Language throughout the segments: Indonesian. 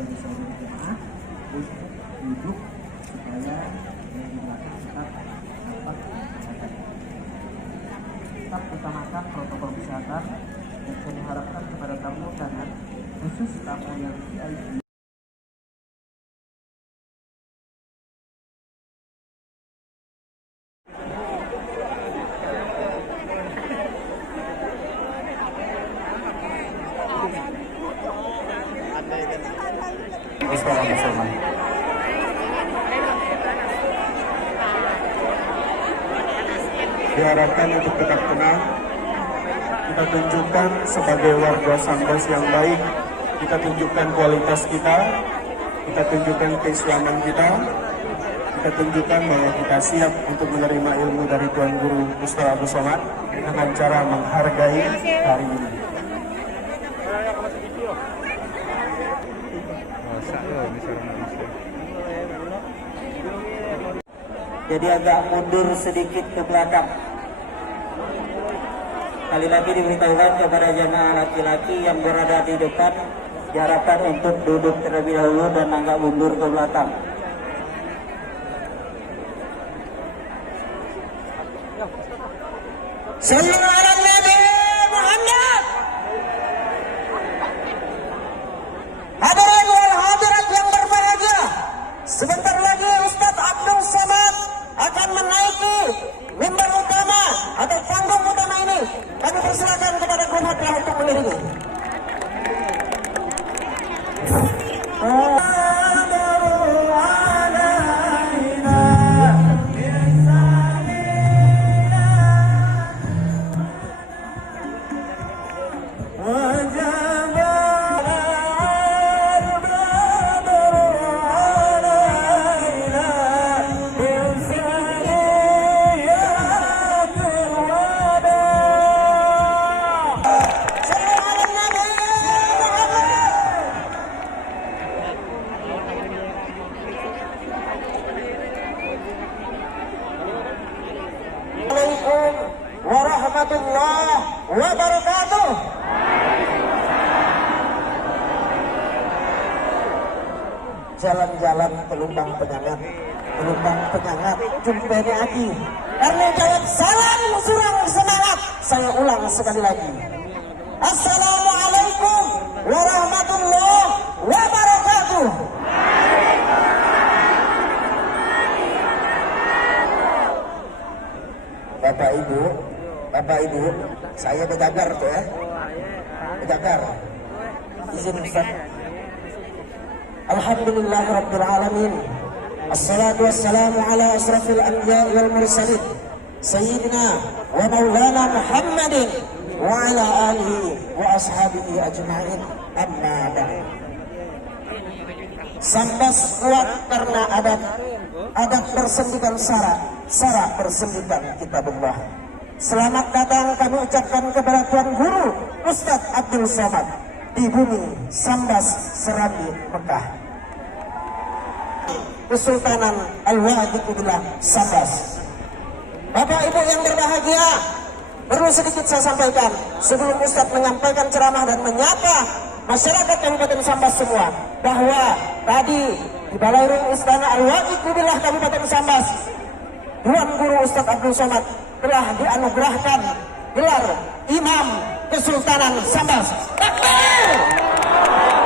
dari seluruh jemaah duduk supaya yang di belakang tetap dapat kesehatan. Tetap utamakan protokol kesehatan dan saya mengharapkan kepada tamu undangan, khusus tamu yang VIP. Diharapkan untuk tetap tenang, kita tunjukkan sebagai warga Sambas yang baik, kita tunjukkan kualitas kita tunjukkan keislaman kita tunjukkan bahwa kita siap untuk menerima ilmu dari Tuan Guru Ustaz Abdul Somad dengan cara menghargai hari ini. Jadi agak mundur sedikit ke belakang. Kali lagi diberitahukan kepada jemaah laki-laki yang berada di depan, diharapkan untuk duduk terlebih dahulu dan agak mundur ke belakang. Sallu ala Nabi Muhammad. Hadirin wal hadirat yang berbahagia, sebentar lagi Ustaz Abdul Somad akan menaiki mimbar utama atau panggung utama ini. Kami persilakan kepada kerabatnya untuk mengiringi. Warahmatullahi wabarakatuh. Jalan-jalan ke lubang penyangat, jumpeni aki. Karena jawab salam surang semangat. Saya ulang sekali lagi. Assalamualaikum warahmatullahi wabarakatuh. Bapak Ibu, saya bedagar tuh ya. Bedagar. Izin Ustaz. Alhamdulillahirabbil alamin. Assalatu wassalamu ala asrafil anbiya'i wal mursalin. Sayyidina wa maulana Muhammadin wa ala alihi wa ashabihi ajma'in. Amma ba'd. Sambas kuat karena adat bersendikan syarak bersendikan kitabullah. Selamat datang kami ucapkan kepada Tuan Guru Ustaz Abdul Somad di bumi Sambas Serambi Mekah, Kesultanan Al-Wadi'udillah Sambas. Bapak Ibu yang berbahagia, perlu sedikit saya sampaikan sebelum Ustaz menyampaikan ceramah dan menyapa masyarakat Kabupaten Sambas semua, bahwa tadi di Balairung Istana Al-Wadi'udillah Kabupaten Sambas, Tuan Guru Ustaz Abdul Somad telah dianugerahkan gelar Imam Kesultanan Sambas. Takbir!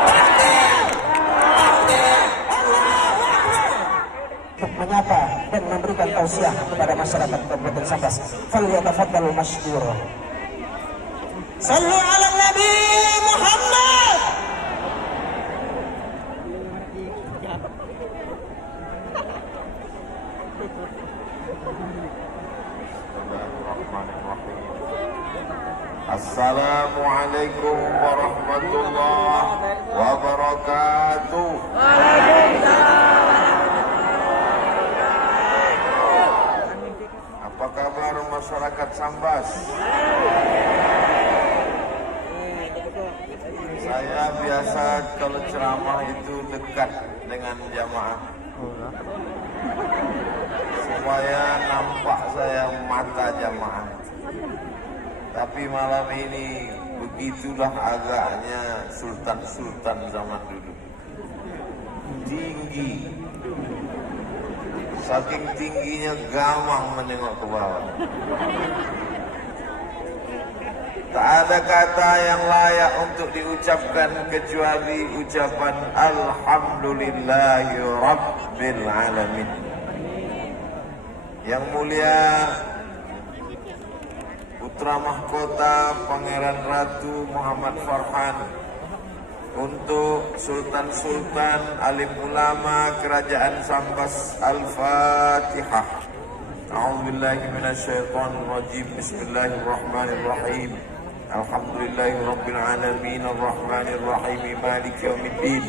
Takbir! Takbir! Allahu Akbar! Untuk menyapa dan memberikan tausiah kepada masyarakat Kabupaten Sambas. Falyatafaddal masykur. Sallu ala Nabi Muhammad. Assalamualaikum warahmatullahi wabarakatuh. Apa kabar masyarakat Sambas? Saya biasa kalau ceramah itu dekat dengan jamaah supaya nampak saya mata jamaah. Tapi malam ini begitulah agaknya sultan-sultan zaman dulu. tinggi. Saking tingginya gamang menengok ke bawah. Tak ada kata yang layak untuk diucapkan kecuali ucapan Alhamdulillahi Rabbil Alamin. Yang mulia Putra Mahkota Pangeran Ratu Muhammad Farhan, untuk Sultan-Sultan Alim Ulama Kerajaan Sambas, Al-Fatihah. A'udzubillahi minasyaitonir rajim. Bismillahirrahmanirrahim. Alhamdulillahi rabbil alamin arrahmanir rahim maliki yaumiddin.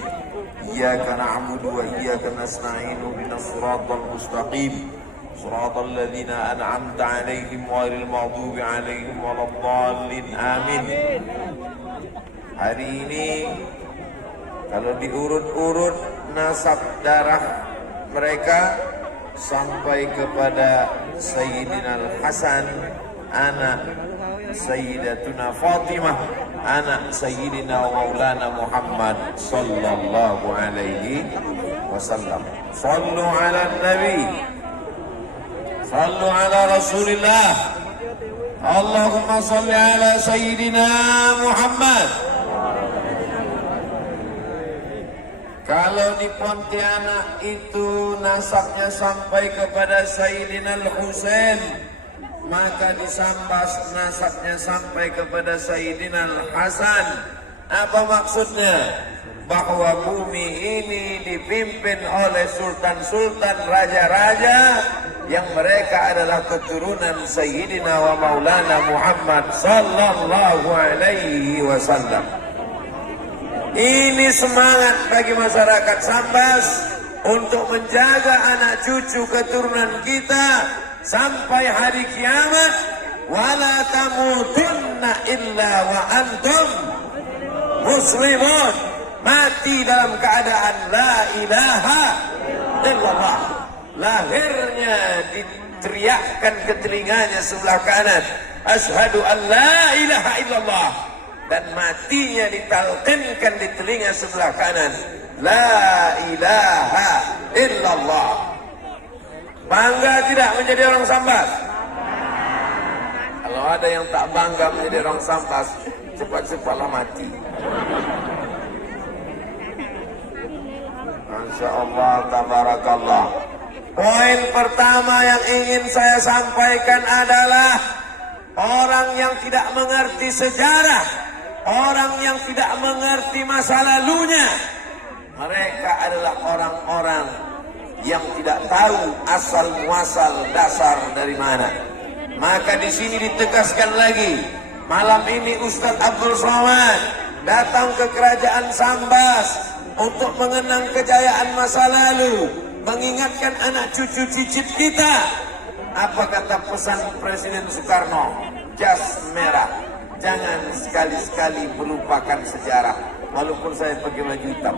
Iyyaka na'budu wa iyyaka nasta'in ihdinas siratal mustaqim. Siratal ladzina an'amta 'alaihim ghairil maghdubi 'alaihim waladdallin. Amin. Hari ini kalau diurut-urut nasab darah mereka sampai kepada Sayyidina Al-Hasan, anak Sayyidatuna Fatimah, anak Sayyidina Maulana Muhammad sallallahu alaihi wasallam. Sallu ala Nabi, sallu ala Rasulillah. Allahumma salli ala Sayyidina Muhammad. Kalau di Pontianak itu nasabnya sampai kepada Sayyidina Al-Husain, maka di Sambas nasabnya sampai kepada Sayyidina Al-Hasan. Apa maksudnya? Bahwa bumi ini dipimpin oleh sultan-sultan, raja-raja yang mereka adalah keturunan Sayyidina wa Maulana Muhammad sallallahu alaihi wasallam. Ini semangat bagi masyarakat Sambas untuk menjaga anak cucu keturunan kita sampai hari kiamat. Wala tamutunna illa wa antum muslimun. Mati dalam keadaan la ilaha illallah. Lahirnya diteriakkan ke telinganya sebelah kanan, asyhadu an la ilaha illallah. Dan matinya ditalqinkan di telinga sebelah kanan, la ilaha illallah. Bangga tidak menjadi orang Sambas? Kalau ada yang tak bangga menjadi orang Sambas, cepat-cepatlah mati. Masya Allah, tabarakallah. Poin pertama yang ingin saya sampaikan adalah orang yang tidak mengerti sejarah, orang yang tidak mengerti masa lalunya, mereka adalah orang-orang yang tidak tahu asal muasal dasar dari mana. Maka di sini ditegaskan lagi, malam ini Ustadz Abdul Somad datang ke Kerajaan Sambas untuk mengenang kejayaan masa lalu, mengingatkan anak cucu cicit kita. Apa kata pesan Presiden Soekarno? Jas merah, jangan sekali-sekali melupakan sejarah, walaupun saya pakai baju hitam.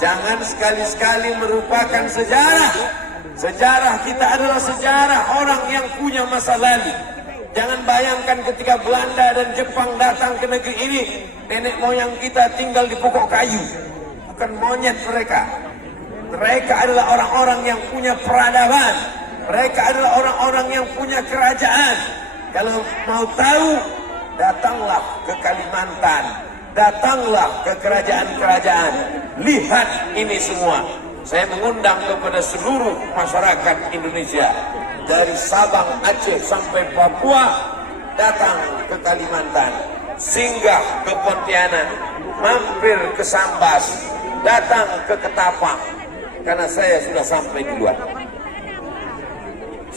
Jangan sekali-sekali melupakan sejarah. Sejarah kita adalah sejarah orang yang punya masa lalu. Jangan bayangkan ketika Belanda dan Jepang datang ke negeri ini, nenek moyang kita tinggal di pokok kayu. Bukan monyet mereka. Mereka adalah orang-orang yang punya peradaban. Mereka adalah orang-orang yang punya kerajaan. Kalau mau tahu, datanglah ke Kalimantan. Datanglah ke kerajaan-kerajaan. Lihat ini semua. Saya mengundang kepada seluruh masyarakat Indonesia, dari Sabang, Aceh sampai Papua, datang ke Kalimantan, singgah ke Pontianak, mampir ke Sambas, datang ke Ketapang, karena saya sudah sampai duluan.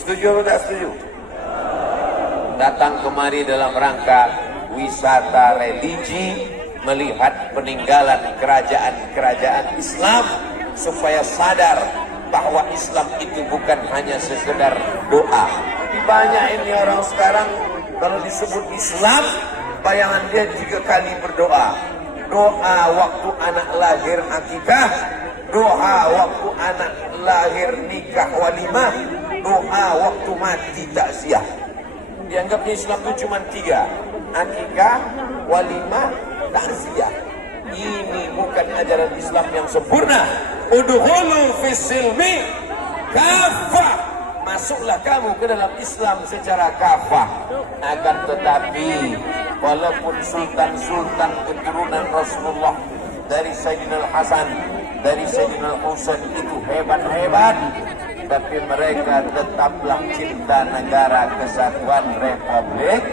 Setuju atau tidak setuju? Datang kemari dalam rangka wisata religi, melihat peninggalan kerajaan-kerajaan Islam, supaya sadar bahwa Islam itu bukan hanya sekedar doa. Banyak ini orang sekarang kalau disebut Islam, bayangan dia 3 kali berdoa. Doa waktu anak lahir akikah, doa waktu anak lahir nikah walimah, doa waktu mati takziah. Dianggapnya Islam itu cuma 3, akikah, walimah, takziah. Ini bukan ajaran Islam yang sempurna. Udkhulu fis-silmi kafah. Masuklah kamu ke dalam Islam secara kafah. Akan tetapi walaupun sultan-sultan keturunan Rasulullah dari Sayyidina Hasan, dari Sayyidina Husain itu hebat-hebat, tapi mereka tetaplah cinta negara kesatuan Republik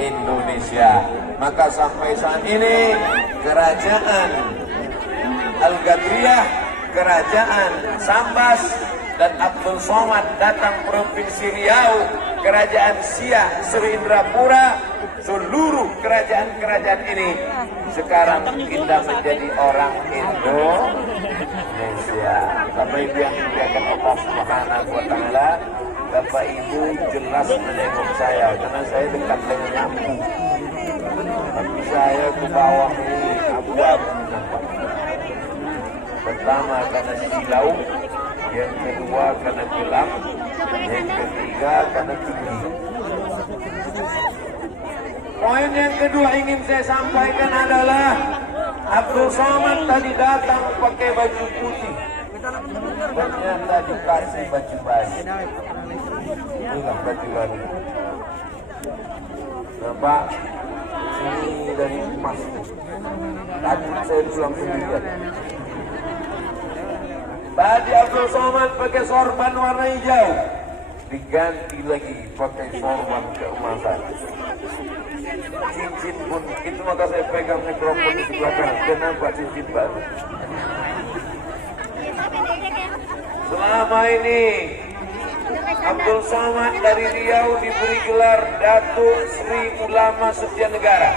Indonesia. Maka sampai saat ini kerajaan Al-Gadriyah, kerajaan Sambas dan Abdul Somad datang provinsi Riau, kerajaan Siak, Sri Indrapura, seluruh kerajaan-kerajaan ini sekarang kita menjadi orang Indonesia. Bapak Ibu yang dimuliakan Allah Subhanahu wa Ta'ala, Bapak Ibu jelas menengok saya karena saya dekat dengan lampu. Tapi saya ke bawah ini abu-abu nampak. Pertama karena silau, yang kedua karena gelap, yang ketiga karena tinggi. Poin yang kedua ingin saya sampaikan adalah Abdul Somad tadi datang pakai baju putih, ternyata dikasih baju baru. Inilah baju baru. Nampak? Ini dari emas. Tadi saya dulu langsung lihat. Tadi Abdul Somad pakai sorban warna hijau, diganti lagi pakai sorban keemasan. Cincin pun itu, maka saya pegang mikrofon di sebelah kanan. Kenapa cincin baru? Selama ini Abdul Somad dari Riau diberi gelar Datuk Sri Ulama Setianegara,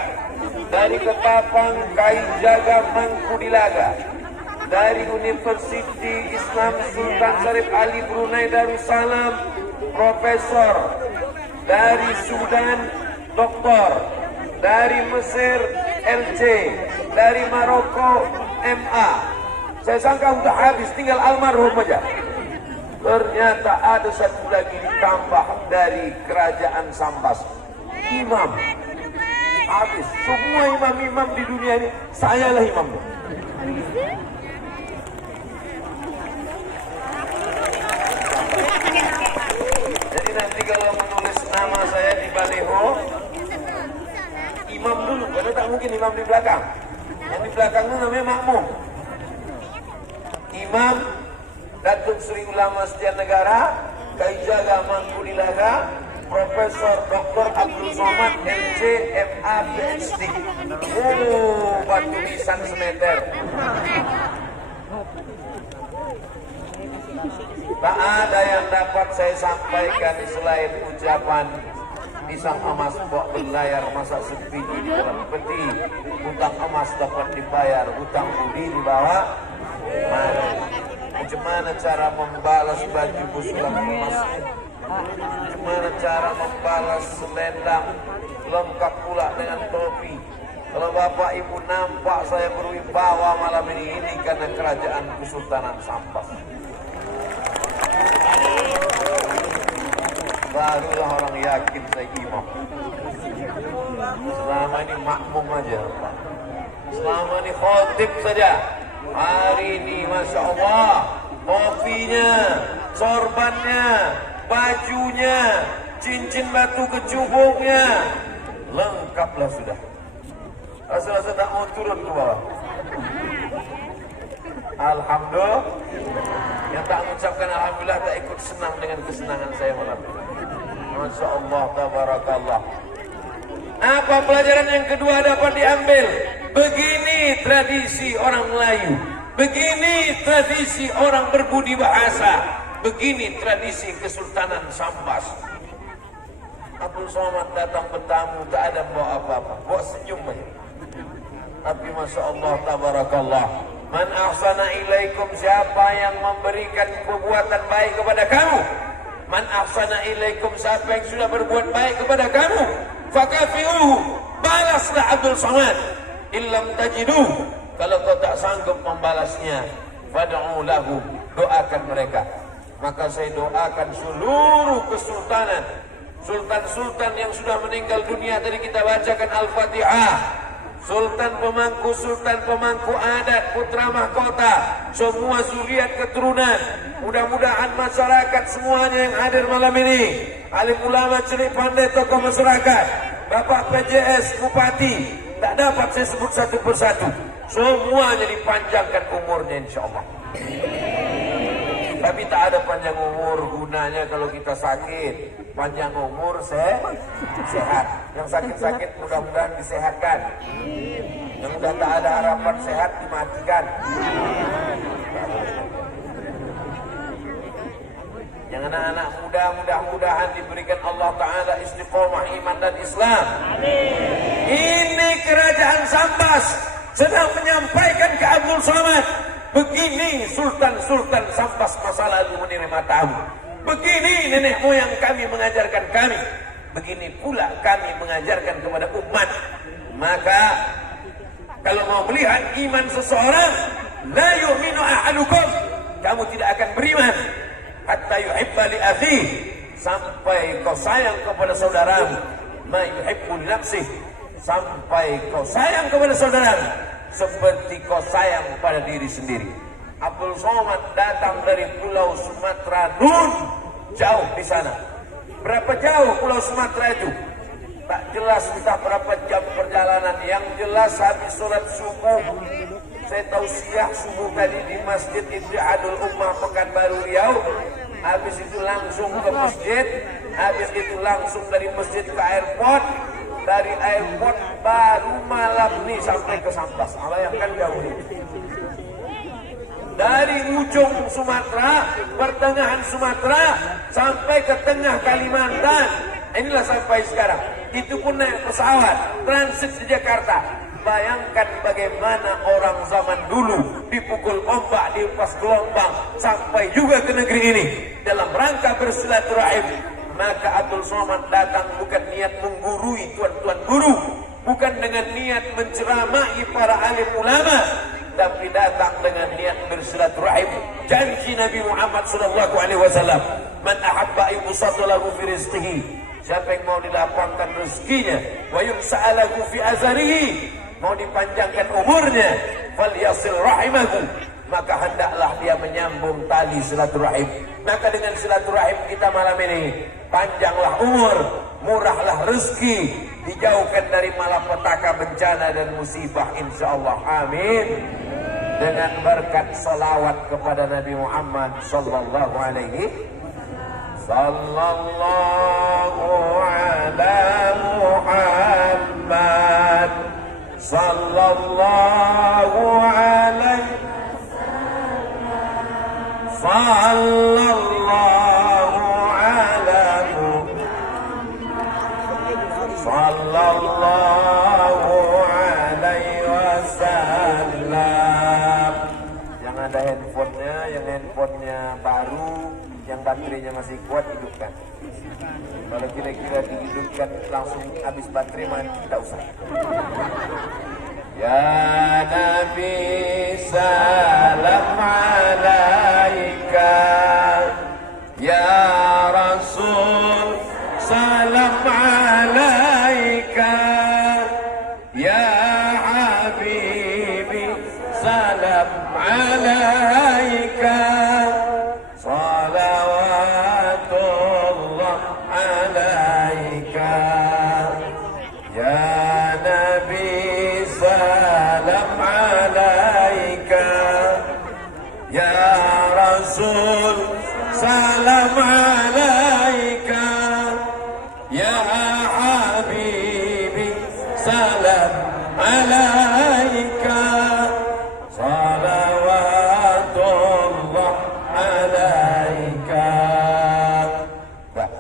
dari Ketapang Kai Jaga Mangkudilaga, dari Universiti Islam Sultan Syarif Ali Brunei Darussalam Profesor, dari Sudan Doktor, dari Mesir LC, dari Maroko MA. Saya sangka udah habis, tinggal almarhum aja. Ternyata ada satu lagi ditambah dari kerajaan Sambas, imam. Habis, semua imam-imam di dunia ini, sayalah imamnya. Jadi nanti kalau menulis nama saya di baliho, imam dulu, karena tak mungkin imam di belakang. Yang di belakang itu namanya makmum. Imam Datuk Sri Ulama Setianegara, Kai Jaga Mangkudilaga, Profesor Dr. Abdul Somad MC MA PhD. Batu nisan semeter. Tak ada yang dapat saya sampaikan selain ucapan pisang emas bok berlayar masa sepi di dalam peti. Hutang emas dapat dibayar, hutang budi dibawa mati. Bagaimana cara membalas baju busulan emas? Bagaimana cara membalas selendang lengkap pula dengan topi? Kalau Bapak Ibu nampak saya berwibawa malam ini karena kerajaan Kesultanan Sambas. Barulah orang yakin saya imam. Selama ini makmum aja, Pak. Selama ini khotib saja. Hari ini Masya Allah, kopinya, sorbannya, bajunya, cincin batu kecubungnya, lengkaplah sudah. Rasa-rasa tak mau turun ke bawah. Alhamdulillah. Yang tak mengucapkan Alhamdulillah tak ikut senang dengan kesenangan saya malam ini. Masya Allah, tabarakallah. Apa pelajaran yang kedua dapat diambil? Begini tradisi orang Melayu, begini tradisi orang berbudi bahasa, begini tradisi Kesultanan Sambas. Abdul Somad datang bertamu, tak ada bawa apa-apa, bawa senyum aja. Tapi Masya Allah, tabarakallah. Man ahsana ilaikum, siapa yang memberikan perbuatan baik kepada kamu? Man ahsana ilaikum, siapa yang sudah berbuat baik kepada kamu? Fakafi'uhu, balaslah Abdul Somad. Illam tajiduh, kalau kau tak sanggup membalasnya, fad'u lahu, doakan mereka. Maka saya doakan seluruh kesultanan, sultan-sultan yang sudah meninggal dunia. Tadi kita bacakan Al-Fatihah. sultan pemangku adat, putra mahkota, semua zuriat keturunan. Mudah-mudahan masyarakat semuanya yang hadir malam ini, alim ulama, celik pandai, tokoh masyarakat, Bapak PJS, Bupati, tak dapat saya sebut satu persatu, semuanya dipanjangkan umurnya insyaallah. Tapi tak ada panjang umur gunanya kalau kita sakit. Panjang umur sehat. Yang sakit-sakit mudah-mudahan disehatkan. Yang sudah tak ada harapan sehat dimatikan. Yang anak-anak muda mudah-mudahan diberikan Allah Ta'ala istiqomah iman dan Islam. Ini kerajaan Sambas sedang menyampaikan ke Abdul Somad. Begini sultan-sultan Sambas masa lalu menerima tamu. Begini nenek moyang kami mengajarkan kami. Begini pula kami mengajarkan kepada umat. Maka kalau mau melihat iman seseorang, la yu'minu ahadukum, kamu tidak akan beriman hatta yuhibba li akhihi, sampai kau sayang kepada saudaramu, ma yuhibbu li nafsihi, sampai kau sayang kepada saudaramu seperti kau sayang pada diri sendiri. Abdul Somad datang dari Pulau Sumatera Nun, jauh di sana. Berapa jauh Pulau Sumatera itu? Tak jelas entah berapa jam perjalanan. Yang jelas habis sholat subuh, saya tahu siang subuh tadi di Masjid Ittihadul Ummah Pekanbaru Riau. Habis itu langsung ke masjid, habis itu langsung dari masjid ke airport. Dari airport baru malam nih sampai ke Sambas. Bayangkan jauh ini. Dari ujung Sumatera, pertengahan Sumatera sampai ke tengah Kalimantan. Inilah sampai sekarang. Itu pun naik pesawat transit di Jakarta. Bayangkan bagaimana orang zaman dulu dipukul ombak, dilepas gelombang sampai juga ke negeri ini dalam rangka bersilaturahim. Maka Abdul Somad datang bukan niat menggurui tuan-tuan guru, bukan dengan niat menceramahi para alim ulama, tapi datang dengan niat bersilaturahim. Janji Nabi Muhammad sallallahu alaihi wasallam, "Man ahabba yusadalahu fi rizqihi." Siapa yang mau dilapangkan rezekinya, wa yumsa'alahu fi azarihi, mau dipanjangkan umurnya, falyasil rahimahu, maka hendaklah dia menyambung tali silaturahim. Maka dengan silaturahim kita malam ini, panjanglah umur, murahlah rezeki, dijauhkan dari malapetaka, bencana dan musibah insyaallah. Amin. Dengan berkat salawat kepada Nabi Muhammad sallallahu alaihi sallallahu ala Muhammad sallallahu alaihi sallallahu ala sallallahu alaihi wasallam. Yang ada handphonenya, yang handphonenya baru, yang baterainya masih kuat, hidupkan. Kalau kira-kira dihidupkan langsung habis baterai, mah tidak usah. Ya Nabi salam alaika, ya Rasul salam alaika, ya Habibi salam alaika, salawatullah alaika, ya Nabi salam alaika, ya Rasul salam alaika, ya Habibi salam alaika, salawatullah alaika. Pak,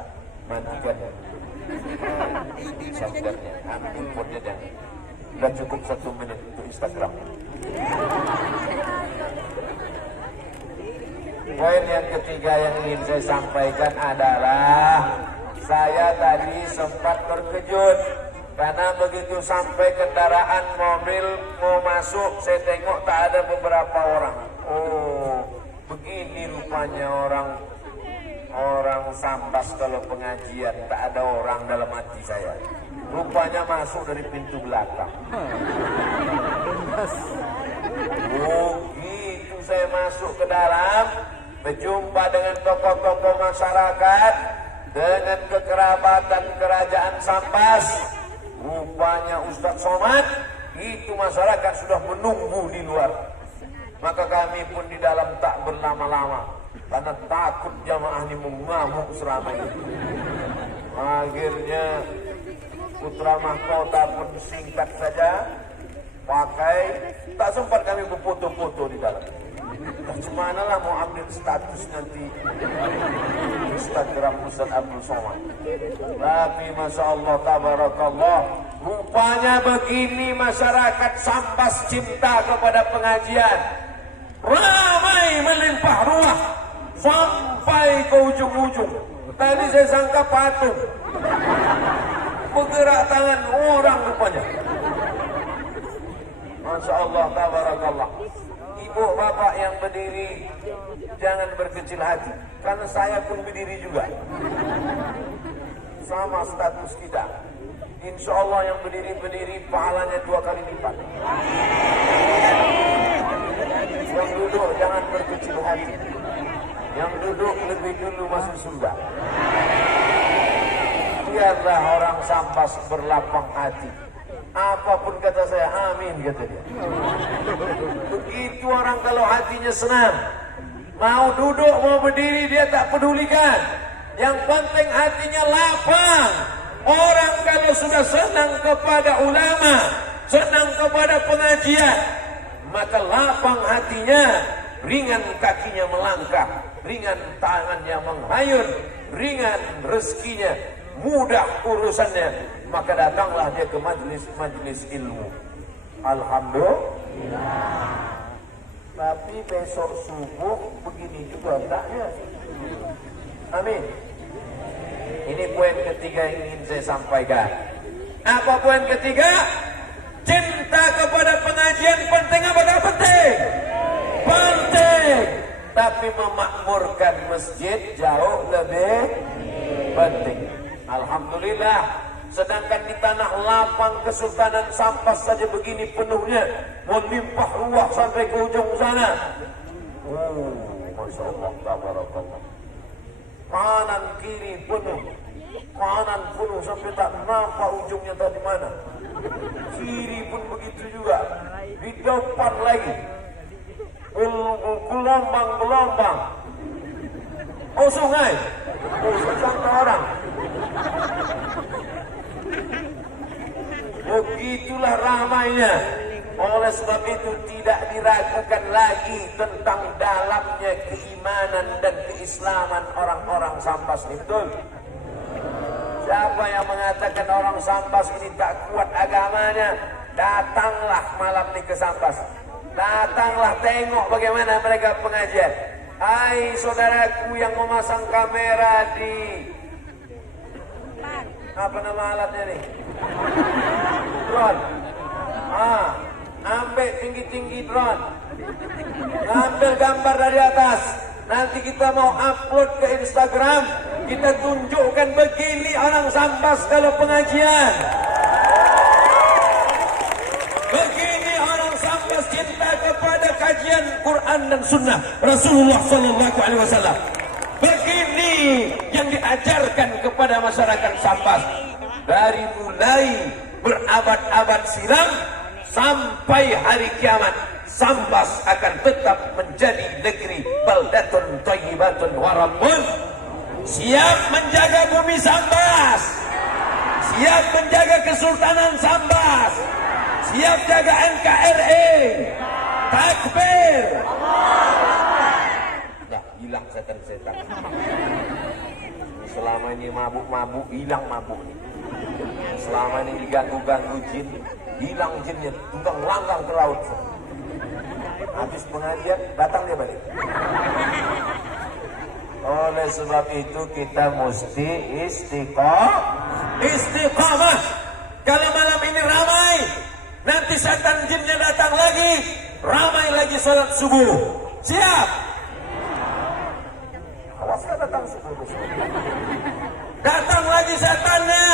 matikan softwarenya, ambil fotonya dan sudah cukup 1 menit untuk Instagram. Poin yang ketiga yang ingin saya sampaikan adalah, saya tadi sempat terkejut karena begitu sampai kendaraan mobil mau masuk, saya tengok tak ada beberapa orang. Oh, begini rupanya orang Orang Sambas kalau pengajian tak ada orang dalam hati saya. Rupanya masuk dari pintu belakang. Begitu saya masuk ke dalam, berjumpa dengan tokoh-tokoh masyarakat, dengan kekerabatan kerajaan Sambas. Rupanya Ustadz Somad, itu masyarakat sudah menunggu di luar. Maka kami pun di dalam tak berlama-lama, karena takut jamaah ini mengamuk selama ini. Akhirnya putra mahkota pun singkat saja pakai, tak sempat kami berfoto-foto di dalam. Gimana lah mau ambil status nanti Instagram Ustaz Abdul Somad. Tapi Masya Allah tabarakallah, rupanya begini masyarakat Sambas cinta kepada pengajian. Ramai melimpah ruah sampai ke ujung-ujung. Tadi saya sangka patung, bergerak tangan orang rupanya. Masya Allah tabarakallah. Ibu bapak yang berdiri, jangan berkecil hati, karena saya pun berdiri juga. Sama status kita. Insya Allah yang berdiri pahalanya 2 kali lipat. Yang duduk jangan berkecil hati. Yang duduk lebih dulu masuk surga. Biarlah orang Sambas berlapang hati. Apapun kata saya, amin kata dia. Begitu orang kalau hatinya senang, mau duduk mau berdiri dia tak pedulikan. Yang penting hatinya lapang. Orang kalau sudah senang kepada ulama, senang kepada pengajian, maka lapang hatinya, ringan kakinya melangkah, ringan tangannya menghayun, ringan rezekinya, mudah urusannya. Maka datanglah dia ke majlis ilmu. Alhamdulillah. Tapi besok subuh begini juga hendaknya. Amin. Ini poin ketiga yang ingin saya sampaikan. Apa poin ketiga? Cinta kepada pengajian penting apa tak penting? Penting. Tapi memakmurkan masjid jauh lebih penting. Alhamdulillah. Sedangkan di tanah lapang Kesultanan Sambas saja begini penuhnya, melimpah ruah sampai ke ujung sana. Masya Allah, tabarakallah. Kanan kiri penuh, kanan penuh sampai tak nampak ujungnya tadi mana. Kiri pun begitu juga, di depan lagi, gelombang-gelombang. Oh sungai, oh sangka orang. Begitulah ramainya. Oleh sebab itu tidak diragukan lagi tentang dalamnya keimanan dan keislaman orang-orang Sambas ini. Betul? Siapa yang mengatakan orang Sambas ini tak kuat agamanya, datanglah malam ini ke Sambas. Datanglah tengok bagaimana mereka pengajian. Hai saudaraku yang memasang kamera di apa nama alatnya nih? Drone. Ambil tinggi-tinggi drone. Ambil gambar dari atas. Nanti kita mau upload ke Instagram. Kita tunjukkan begini orang Sambas kalau pengajian. Begini orang Sambas cinta kepada kajian Quran dan Sunnah Rasulullah Sallallahu Alaihi Wasallam. Begini yang diajarkan kepada masyarakat Sambas dari mulai berabad-abad silam sampai hari kiamat. Sambas akan tetap menjadi negeri baldatun thayyibatun warabun. Siap menjaga bumi Sambas, siap menjaga Kesultanan Sambas, siap jaga NKRI. Takbir. Dah hilang setan-setan. Selama ini mabuk-mabuk, hilang mabuk nih. Selama ini diganggu-ganggu jin, hilang jinnya, tunggang langgang ke laut. Habis pengajian, datang dia balik. Oleh sebab itu kita mesti istiqamah. Kalau malam ini ramai, nanti setan jinnya datang lagi, ramai lagi salat subuh. Siap? Awas kan datang subuh. Datang lagi setannya,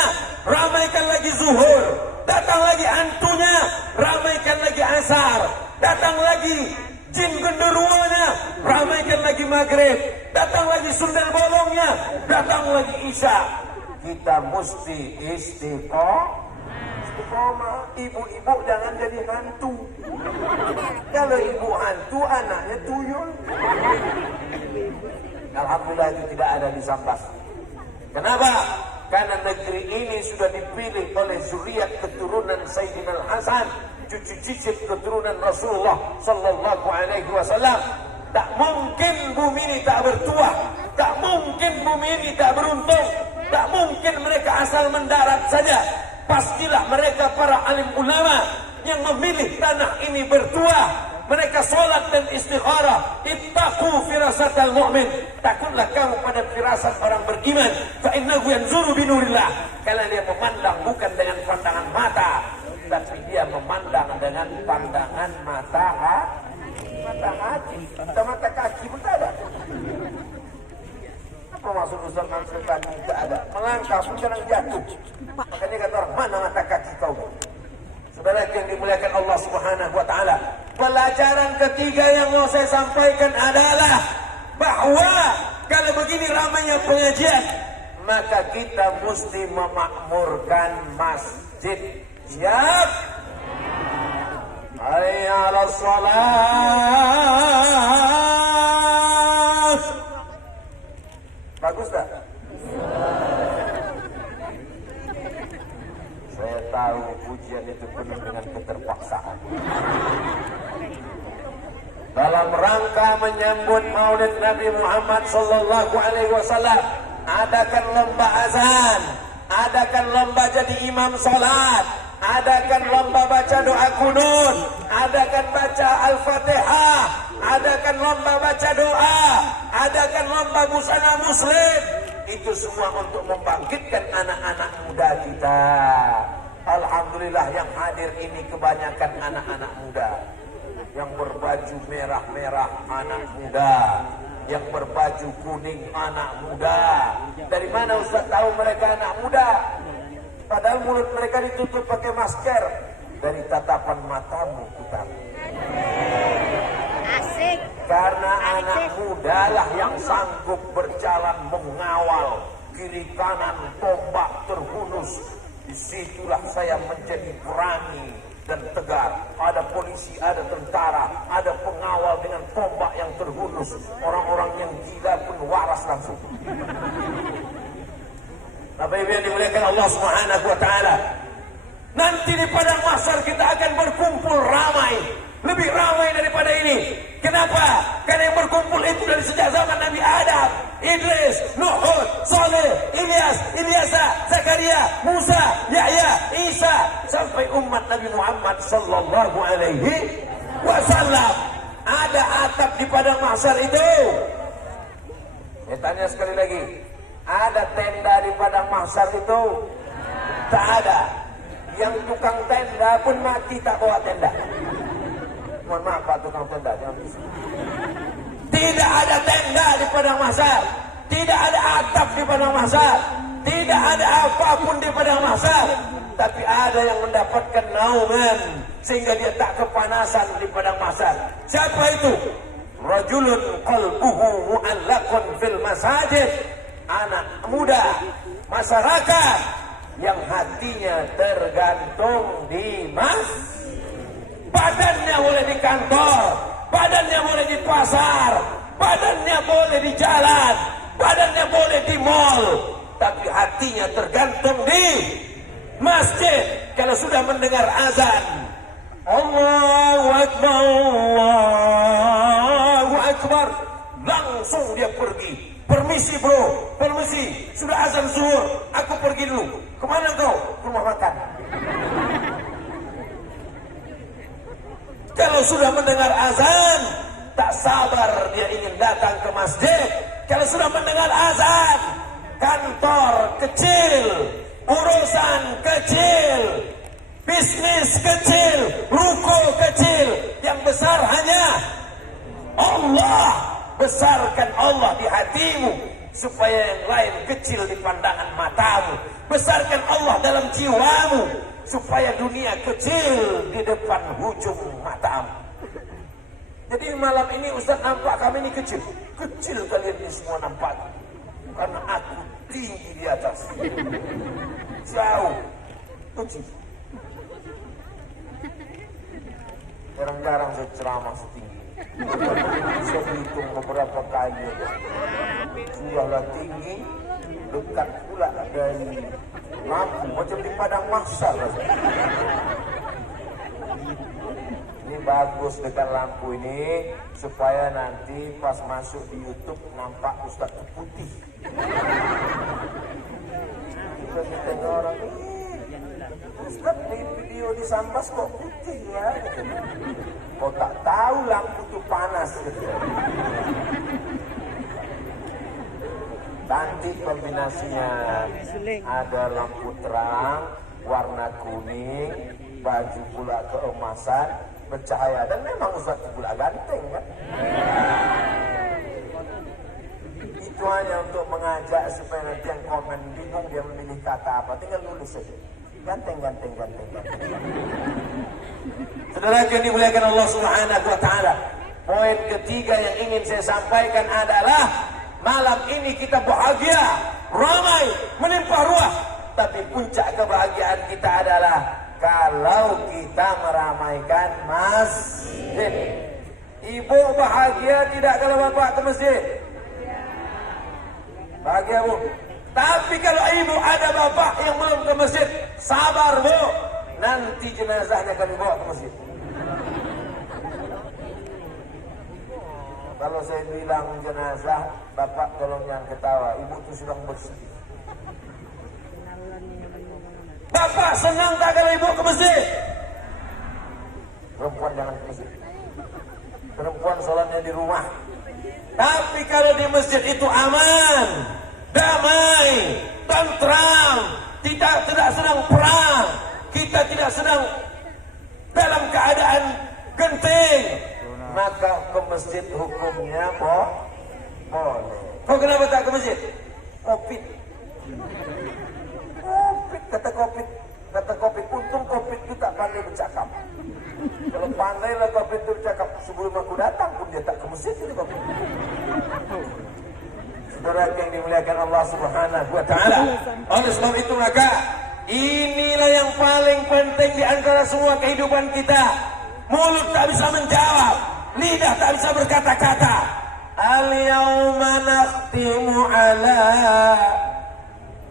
ramaikan lagi zuhur. Datang lagi hantunya, ramaikan lagi asar. Datang lagi jin genderuwonya, ramaikan lagi maghrib. Datang lagi sundel bolongnya, datang lagi isya. Kita mesti istiqomah. Ibu-ibu jangan jadi hantu. Kalau ibu hantu, anaknya tuyul. Alhamdulillah itu tidak ada di Sambas. Kenapa? Karena negeri ini sudah dipilih oleh zuriat keturunan Sayyidina Al-Hasan, cucu cicit keturunan Rasulullah Sallallahu Alaihi Wasallam. Tak mungkin bumi ini tak bertuah, tak mungkin bumi ini tak beruntung, tak mungkin mereka asal mendarat saja. Pastilah mereka para alim ulama yang memilih tanah ini bertuah. Mereka solat dan istikharah. Ittaqu firasatal mu'min. Takutlah kamu pada firasat orang beriman. Fa innahu yanzuru binurillah. Karena dia memandang bukan dengan pandangan mata, tapi dia memandang dengan pandangan mata hati. Mata kaki pun tak ada. Apa maksud Ustaz maksud kaki tak ada? Melangkah pun jangan jatuh. Makanya kata orang, mana mata kaki kau? Saudara yang dimuliakan Allah Subhanahu wa taala. Pelajaran ketiga yang mau saya sampaikan adalah bahwa kalau begini ramainya pengajian, maka kita mesti memakmurkan masjid. Siap? Hayya 'alas shalah. Bagus tak? Saya tahu pujian itu penuh dengan keterpaksaan. Dalam rangka menyambut Maulid Nabi Muhammad sallallahu alaihi wasallam, adakan lomba azan, adakan lomba jadi imam salat, adakan lomba baca doa kunut, adakan baca Al-Fatihah, adakan lomba baca doa, adakan lomba busana muslim. Itu semua untuk membangkitkan anak-anak muda kita. Alhamdulillah yang hadir ini kebanyakan anak-anak muda. Yang berbaju merah-merah anak muda, yang berbaju kuning anak muda. Dari mana Ustaz tahu mereka anak muda? Padahal mulut mereka ditutup pakai masker. Dari tatapan matamu kita. Asik. Karena anak muda lah yang sanggup berjalan mengawal kiri kanan tombak terhunus. Disitulah saya menjadi berani dan tegar. Ada polisi, ada tentara, ada pengawal dengan tombak yang terhunus. Orang-orang yang gila pun waras langsung. Bapak Ibu yang dimuliakan Allah Subhanahu wa taala. Nanti di padang mahsyar kita akan berkumpul ramai, lebih ramai daripada ini. Kenapa? Karena yang berkumpul itu dari sejak zaman Nabi Adam, Idris, Nuh, Saleh, Ilyas, Ilyasa, Zakaria, Musa, Yahya, Isa, sampai umat Nabi Muhammad sallallahu alaihi wasallam. Ada atap di padang mahsyar itu. Saya tanya sekali lagi, ada tenda di padang mahsyar itu? Tak ada. Yang tukang tenda pun mati tak bawa tenda. Mohon maaf Pak tukang tenda, jangan bisa. Tidak ada tenda di padang mahsyar, tidak ada atap di padang mahsyar, tidak ada apapun di padang mahsyar, tapi ada yang mendapatkan naungan sehingga dia tak kepanasan di padang mahsyar. Siapa itu? Rajulun qalbuhu mu'allaqun fil masajid. Anak muda, masyarakat yang hatinya tergantung di badannya boleh di kantor, badannya boleh di pasar, badannya boleh di jalan, badannya boleh di mall, tapi hatinya tergantung di masjid. Kalau sudah mendengar azan, Allahu Akbar, Allahu Akbar, langsung dia pergi. Permisi bro, permisi, sudah azan zuhur, aku pergi dulu. Kemana kau? Rumah makan. Kalau sudah mendengar azan, tak sabar dia ingin datang ke masjid. Kalau sudah mendengar azan, kantor kecil, urusan kecil, bisnis kecil, ruko kecil, yang besar hanya Allah. Besarkan Allah di hatimu, supaya yang lain kecil di pandangan matamu. Besarkan Allah dalam jiwamu supaya dunia kecil di depan hujung matamu. Jadi malam ini Ustaz nampak kami ini kecil. Kecil kalian ini semua nampak. Karena aku tinggi di atas. Jauh. Kecil. Jarang-jarang saya ceramah setinggi. Saya hitung beberapa kali. Sudahlah tinggi. Dekat pula dari lampu. Macam di padang mahsyar. Ini bagus dekat lampu ini supaya nanti pas masuk di YouTube nampak Ustaz putih. Kita tengok orang Ustaz di video di Sambas kok putih ya? Kok tak tahu lampu itu panas gitu. Cantik kombinasinya, ada lampu terang, warna kuning, baju pula keemasan, bercahaya, dan memang Ustaz pula ganteng kan? Itu hanya untuk mengajak supaya nanti yang komen bingung dia memilih kata apa, tinggal nulis saja. Ganteng. Saudara yang dimuliakan Allah Subhanahu wa Ta'ala, poin ketiga yang ingin saya sampaikan adalah malam ini kita bahagia, ramai, melimpah ruah. Tapi puncak kebahagiaan kita adalah kalau kita meramaikan masjid. Ibu bahagia tidak kalau bapak ke masjid? Bahagia bu. Tapi kalau ibu ada bapak yang belum ke masjid, sabar bu. Nanti jenazahnya akan dibawa ke masjid. Kalau saya bilang jenazah, bapak tolong jangan ketawa. Ibu itu sedang bersedih. Bapak senang tak kalau ibu ke masjid? Perempuan jangan ke masjid. Perempuan sholatnya di rumah. Tapi kalau di masjid itu aman, damai, tentram, kita tidak sedang perang, kita tidak sedang dalam keadaan genting, maka ke masjid hukumnya boleh. Kau kenapa tak ke masjid? Covid. Kata Covid, untung Covid itu tak pandai bercakap. Kalau pandailah Covid itu bercakap, sebelum aku datang pun dia tak ke masjid itu Covid. Saudara yang dimuliakan Allah Subhanahu wa Ta'ala, oleh sebab itu maka inilah yang paling penting di antara semua kehidupan kita. Mulut tak bisa menjawab, lidah tak bisa berkata-kata. Al-yawma nakhtimu ala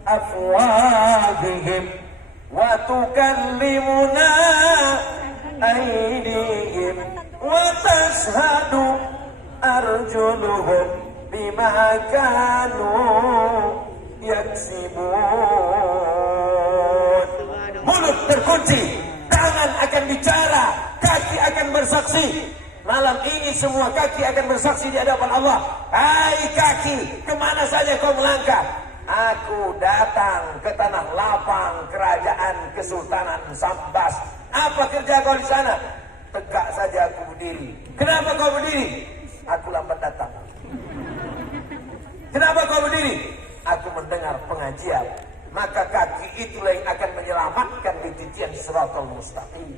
afwahihim wa tukallimuna aydihim wa tashhadu arjuluhum bima kanu yaksibun. Mulut terkunci, tangan akan bicara, kaki akan bersaksi. Malam ini semua kaki akan bersaksi di hadapan Allah. Hai kaki, kemana saja kau melangkah? Aku datang ke tanah lapang kerajaan Kesultanan Sambas. Apa kerja kau di sana? Tegak saja aku berdiri. Kenapa kau berdiri? Aku lambat datang. Kenapa kau berdiri? Aku mendengar pengajian. Maka kaki itulah yang akan menyelamatkan di titian Shiratal Mustaqim.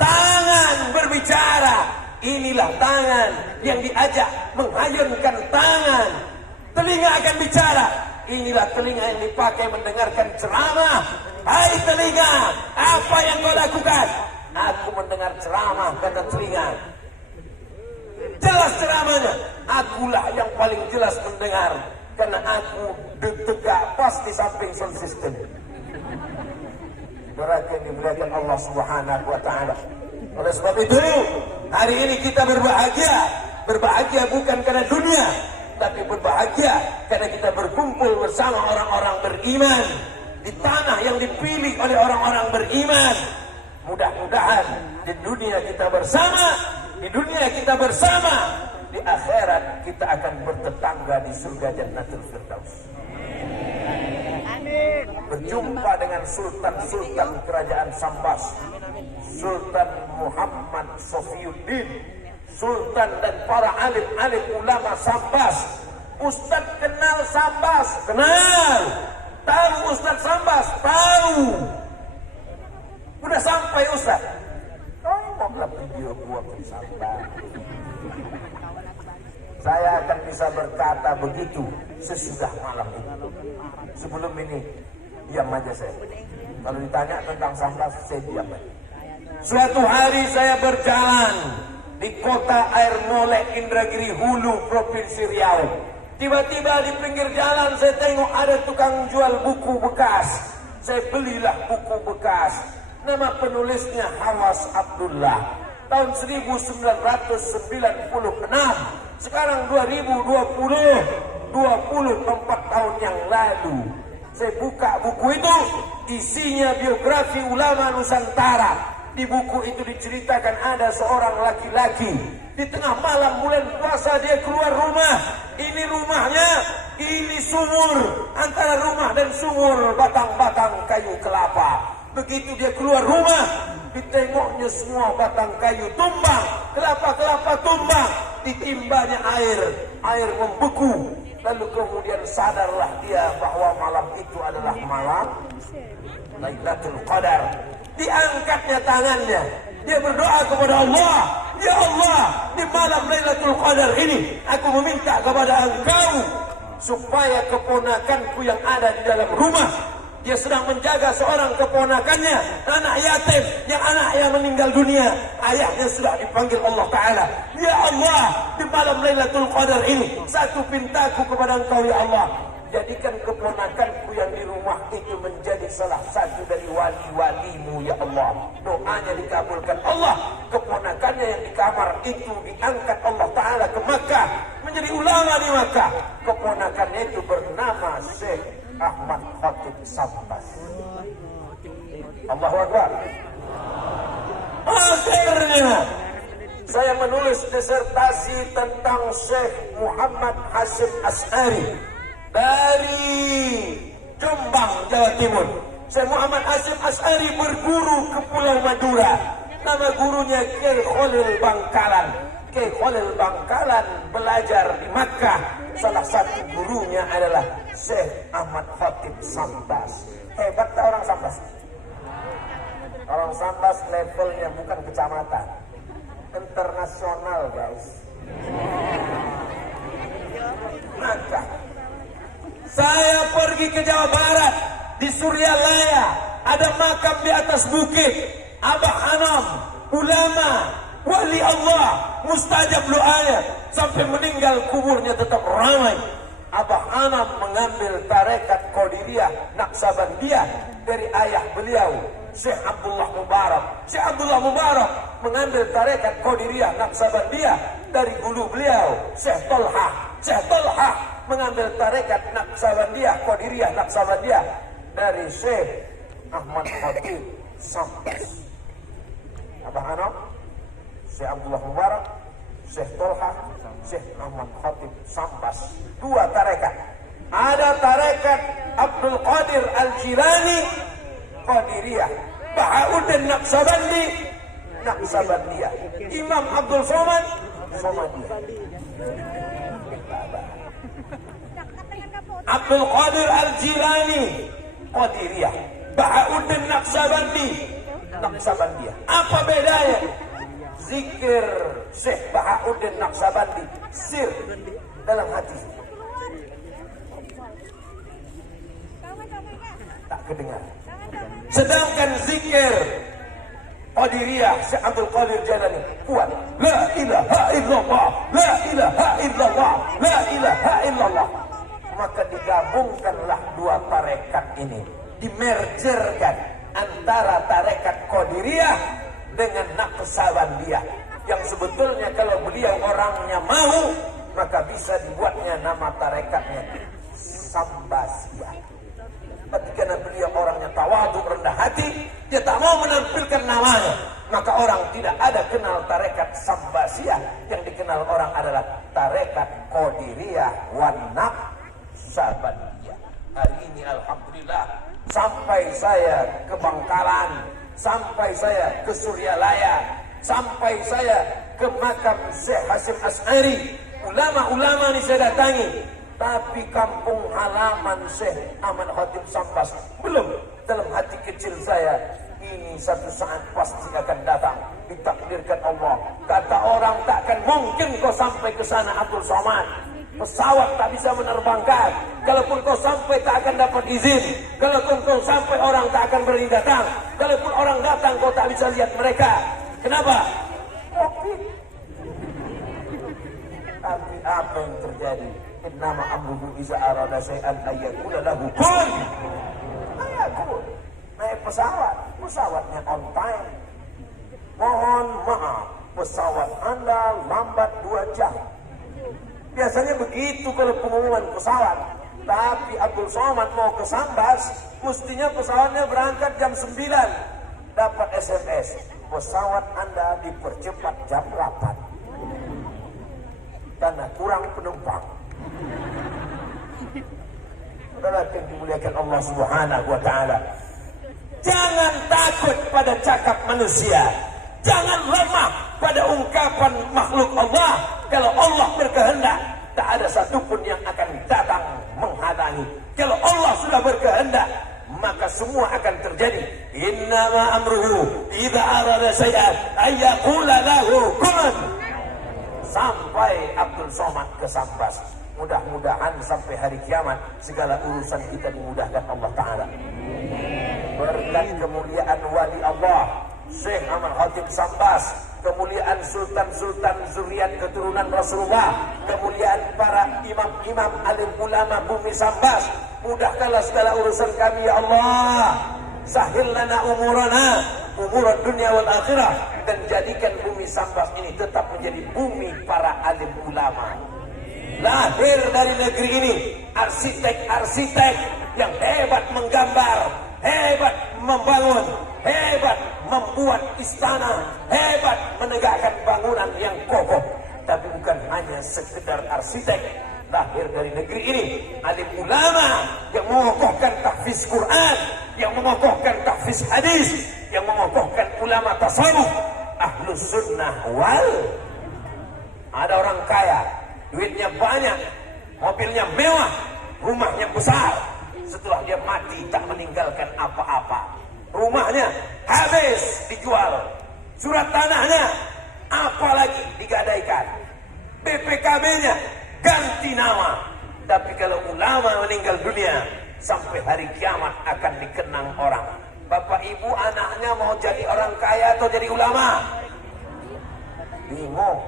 Tangan berbicara. Inilah tangan yang diajak menghayunkan tangan. Telinga akan bicara. Inilah telinga yang dipakai mendengarkan ceramah. Hai telinga, apa yang kau lakukan? Aku mendengar ceramah, kata telinga. Jelas ceramahnya. Akulah yang paling jelas mendengar. Karena aku tegak pas di samping sound system. Berarti yang dimuliakan Allah Subhanahu wa Ta'ala. Oleh sebab itu, hari ini kita berbahagia. Berbahagia bukan karena dunia, tapi berbahagia karena kita berkumpul bersama orang-orang beriman di tanah yang dipilih oleh orang-orang beriman. Mudah-mudahan di dunia kita bersama, di dunia kita bersama, di akhirat kita akan bertetangga di surga Jannatul Firdaus. Berjumpa dengan sultan-sultan kerajaan Sambas, Sultan Muhammad Sofiyuddin, sultan dan para alim-alim ulama Sambas Ustadz kenal Sambas? Kenal. Tahu Ustadz Sambas? Tahu. Udah sampai Ustadz. Tolonglah video gua ke Sambas. Saya akan bisa berkata begitu sesudah malam ini. Sebelum ini, diam aja saya. Kalau ditanya tentang Sambas, saya diam aja. Suatu hari saya berjalan di kota Air Molek, Indragiri Hulu, Provinsi Riau. Tiba-tiba di pinggir jalan saya tengok ada tukang jual buku bekas. Saya belilah buku bekas. Nama penulisnya Hawas Abdullah. Tahun 1996. Sekarang 2020. 24 tahun yang lalu. Saya buka buku itu, isinya biografi ulama Nusantara. Di buku itu diceritakan ada seorang laki-laki di tengah malam bulan puasa dia keluar rumah. Ini rumahnya, ini sumur. Antara rumah dan sumur batang-batang kayu kelapa. Begitu dia keluar rumah, ditengoknya semua batang kayu tumbang, kelapa-kelapa tumbang, ditimbanya air membeku. Lalu kemudian sadarlah dia bahwa malam itu adalah malam Lailatul Qadar. Diangkatnya tangannya, dia berdoa kepada Allah, ya Allah, di malam Lailatul Qadar ini aku meminta kepada Engkau supaya keponakanku yang ada di dalam rumah, dia sedang menjaga seorang keponakannya, anak yatim yang anaknya meninggal dunia, ayahnya sudah dipanggil Allah Ta'ala. Ya Allah, di malam Lailatul Qadar ini satu pintaku kepada Engkau ya Allah, jadikan keponakanku yang di rumah itu menjadi salah satu dari wali-walimu ya Allah. Doanya dikabulkan Allah. Keponakannya yang di kamar itu diangkat Allah Ta'ala ke Makkah, menjadi ulama di Makkah. Keponakannya itu bernama Syekh Ahmad Khatib Sambas. Allahu Akbar. Akhirnya saya menulis disertasi tentang Syekh Muhammad Hasyim Asy'ari dari Jombang, Jawa Timur. Syekh Muhammad Hasyim Asy'ari berguru ke Pulau Madura. Nama gurunya Kiai Khalil Bangkalan. Kiai Khalil Bangkalan belajar di Makkah. Salah satu gurunya adalah Syekh Ahmad Khatib Sambas. Hebat tak orang Sambas? Orang Sambas levelnya bukan kecamatan, internasional guys. Maka saya pergi ke Jawa Barat, di Suryalaya ada makam di atas bukit Abah Anam, ulama, wali Allah, mustajab doanya, sampai meninggal kuburnya tetap ramai. Abah Anam mengambil tarekat Qadiriyah Naqsabandiyah dari ayah beliau Syekh Abdullah Mubarak. Syekh Abdullah Mubarak mengambil tarekat Qadiriyah Naqsabandiyah dari guru beliau Syekh Tolha. Syekh Tolha mengambil tarekat Naqsabandiyah Qadiriyah Naqsabandiyah dari Syekh Ahmad Khatib Sambas. Abah Anam, Syekh Abdullah Mubarak, Syekh Tolha, Syekh Ahmad Khatib Sambas. Dua tarekat. Ada tarekat Abdul Qadir Al-Jilani Qadiriyah, Bahauddin Naqsabandi Naqsabandiyah, Imam Abdul Somad Somadiyah. Abdul Qadir Al-Jilani Qadiriyah, Bahauddin Naqsabandi Naqsabandiyah. Apa bedanya? Zikir Syekh Bahauddin Naqsabandi sir dalam hati, tak kedengar. Sedangkan zikir Qadiriyah Syekh Abdul Qadir Jalani kuat. La ilaha illallah, la ilaha illallah, la ilaha illallah. Maka digabungkanlah dua tarekat ini, dimergerkan antara tarekat Qadiriyah dengan Naqsabandiyah, yang sebetulnya kalau beliau orangnya mau, maka bisa dibuatnya nama tarekatnya Sambasiyah. Ketika beliau orangnya tawadhu, rendah hati, dia tak mau menampilkan namanya, maka orang tidak ada kenal tarekat Sambasiyah. Yang dikenal orang adalah tarekat Qadiriyah wan Naqsabandiyah. Hari ini alhamdulillah, sampai saya ke Bangkalan, sampai saya ke Suryalaya, sampai saya ke makam Syekh Hasyim Asy'ari. Ulama-ulama ini saya datangi. Tapi kampung halaman Syekh Ahmad Khatib Sambas belum. Dalam hati kecil saya, ini satu saat pasti akan datang, ditakdirkan Allah. Kata orang takkan mungkin kau sampai ke sana Abdul Somad. Pesawat tak bisa menerbangkan. Kalaupun kau sampai tak akan dapat izin. Kalaupun kau sampai orang tak akan berani datang. Kalaupun orang datang kau tak bisa lihat mereka. Kenapa? Covid. Tapi apa yang terjadi? Innama amruhu iza arada syai'an ayyakula lahu kun. Ayakun. Naik pesawatnya on time. Mohon maaf, pesawat Anda lambat 2 jam. Biasanya begitu kalau pengumuman pesawat. Tapi Abdul Somad mau ke Sambas, mestinya pesawatnya berangkat jam 9. Dapat SMS, pesawat Anda dipercepat jam 8 karena kurang penumpang. Saudara yang dimuliakan Allah Subhanahu wa taala, jangan takut pada cakap manusia. Jangan lemah pada ungkapan makhluk Allah. Kalau Allah berkehendak, tak ada satupun yang akan datang menghalangi. Kalau Allah sudah berkehendak, maka semua akan terjadi. Innama amruhu idza arada syai'an ayyaqula lahu kun. Sampai Abdul Somad ke Sambas. Mudah-mudahan sampai hari kiamat segala urusan kita dimudahkan Allah Ta'ala. Berkat kemuliaan wali Allah Syekh Ahmad Khatib Sambas, kemuliaan sultan-sultan zuriat keturunan Rasulullah, kemuliaan para imam-imam alim ulama bumi Sambas, mudahkanlah segala urusan kami ya Allah. Sahil lana umurana, umurad dunia wal akhirah, dan jadikan bumi Sambas ini tetap menjadi bumi para alim ulama. Lahir dari negeri ini arsitek-arsitek yang hebat menggambar, hebat membangun, hebat membuat istana, hebat menegakkan bangunan yang kokoh. Tapi bukan hanya sekedar arsitek. Lahir dari negeri ini alim ulama yang mengokohkan tahfiz Quran, yang mengokohkan tahfiz hadis, yang mengokohkan ulama tasawuf, ahlus sunnah wal. Ada orang kaya, duitnya banyak, mobilnya mewah, rumahnya besar. Setelah dia mati tak meninggalkan apa-apa. Rumahnya habis dijual, surat tanahnya apalagi digadaikan, BPKB-nya ganti nama. Tapi kalau ulama meninggal dunia, sampai hari kiamat akan dikenang orang. Bapak ibu anaknya mau jadi orang kaya atau jadi ulama? Bingung.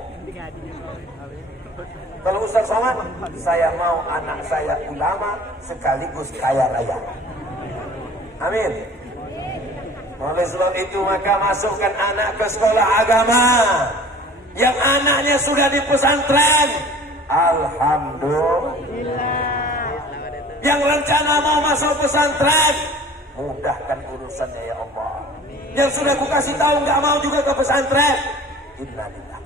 Kalau Ustaz Somad, saya mau anak saya ulama sekaligus kaya raya. Amin. Oleh sebab itu maka masukkan anak ke sekolah agama. Yang anaknya sudah di pesantren, alhamdulillah. Yang rencana mau masuk pesantren, mudahkan urusannya ya Allah. Yang sudah ku kasih tahu nggak mau juga ke pesantren, innalillah.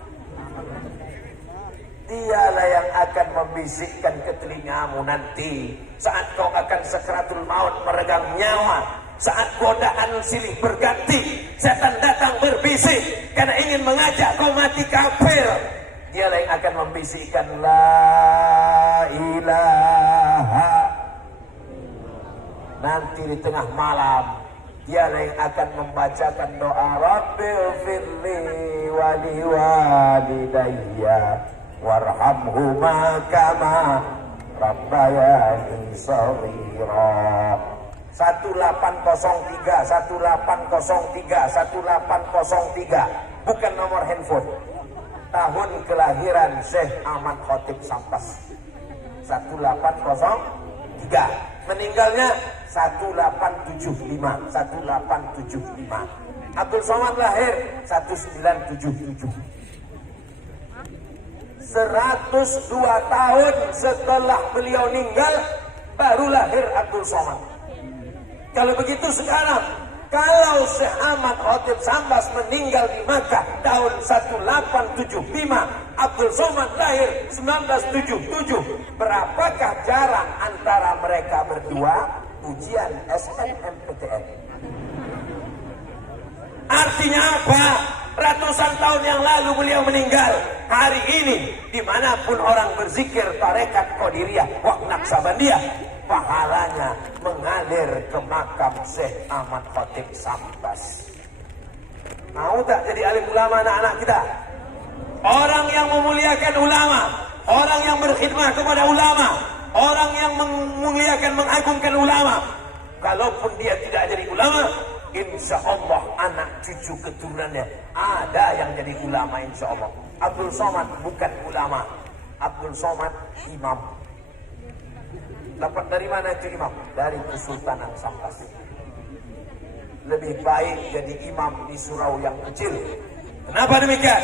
Dialah yang akan membisikkan ke telingamu nanti saat kau akan sakratul maut meregang nyawa. Saat godaan silih berganti, setan datang berbisik karena ingin mengajak kau mati kafir. Dialah yang akan membisikkan la ilaha. Nanti di tengah malam, dialah yang akan membacakan doa Rabbil firli wali walidayya warhamhuma kama rabbayani shaghira. 1803 bukan nomor handphone. Tahun kelahiran Syekh Ahmad Khatib Sambas 1803. Meninggalnya 1875. Abdul Somad lahir 1977. 102 tahun setelah beliau meninggal baru lahir Abdul Somad. Kalau begitu sekarang, kalau Syekh Ahmad Khatib Sambas meninggal di Makkah tahun 1875, Abdul Somad lahir 1977, berapakah jarak antara mereka berdua? Ujian SNMPTN. Artinya apa? ratusan tahun yang lalu beliau meninggal. Hari ini dimanapun orang berzikir tarekat Qadiriyah wa Naqsabandiyah, pahalanya mengalir ke makam Syekh Ahmad Khatib Sambas. Mau tak jadi alim ulama anak-anak kita? Orang yang memuliakan ulama, orang yang berkhidmah kepada ulama, orang yang memuliakan, mengagungkan ulama. Kalaupun dia tidak jadi ulama, insya Allah anak cucu keturunannya ada yang jadi ulama insya Allah. Abdul Somad bukan ulama, Abdul Somad imam. Dapat dari mana itu imam? Dari Kesultanan Sambas. Lebih baik jadi imam di surau yang kecil. Kenapa demikian?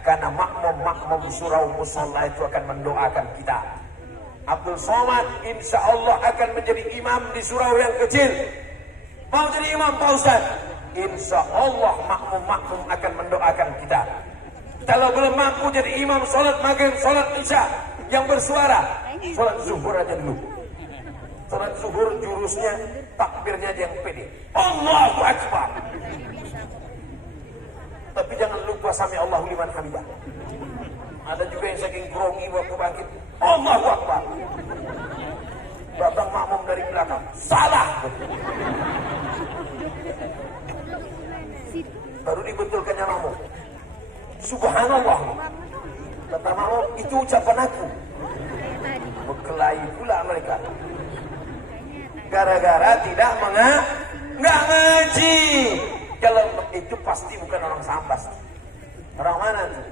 Karena makmum surau musola itu akan mendoakan kita. Abdul Somad insya Allah akan menjadi imam di surau yang kecil. Mau jadi imam Pak Ustaz? Insya Allah makmum akan mendoakan kita. Kalau belum mampu jadi imam sholat maghrib, sholat isya yang bersuara, sholat zuhur aja dulu. Sholat zuhur jurusnya, takbirnya aja yang pede. Allahu Akbar. Tapi jangan lupa sami Allahu liman hamidah. Ada juga yang saking grogi waktu bangkit, Allahu Akbar. Datang makmum dari belakang, salah. Baru dibetulkannya makmum. Subhanallah. Kata makmum, itu ucapan aku. Berkelahi pula mereka. Gara-gara tidak nggak ngaji. Kalau itu pasti bukan orang Sambas. Orang mana tuh?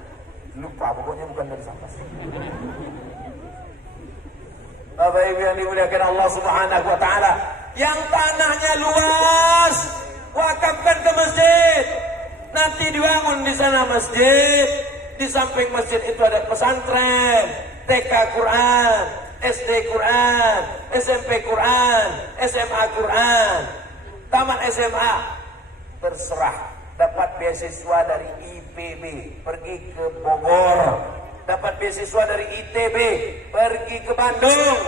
Lupa, pokoknya bukan dari Sambas. Bapak Ibu yang dimuliakan Allah Subhanahu wa taala, yang tanahnya luas, wakafkan ke masjid. Nanti dibangun di sana masjid. Di samping masjid itu ada pesantren, TK Quran, SD Quran, SMP Quran, SMA Quran, taman SMA. Terserah. Dapat beasiswa dari IPB, pergi ke Bogor. Dapat beasiswa dari ITB, pergi ke Bandung.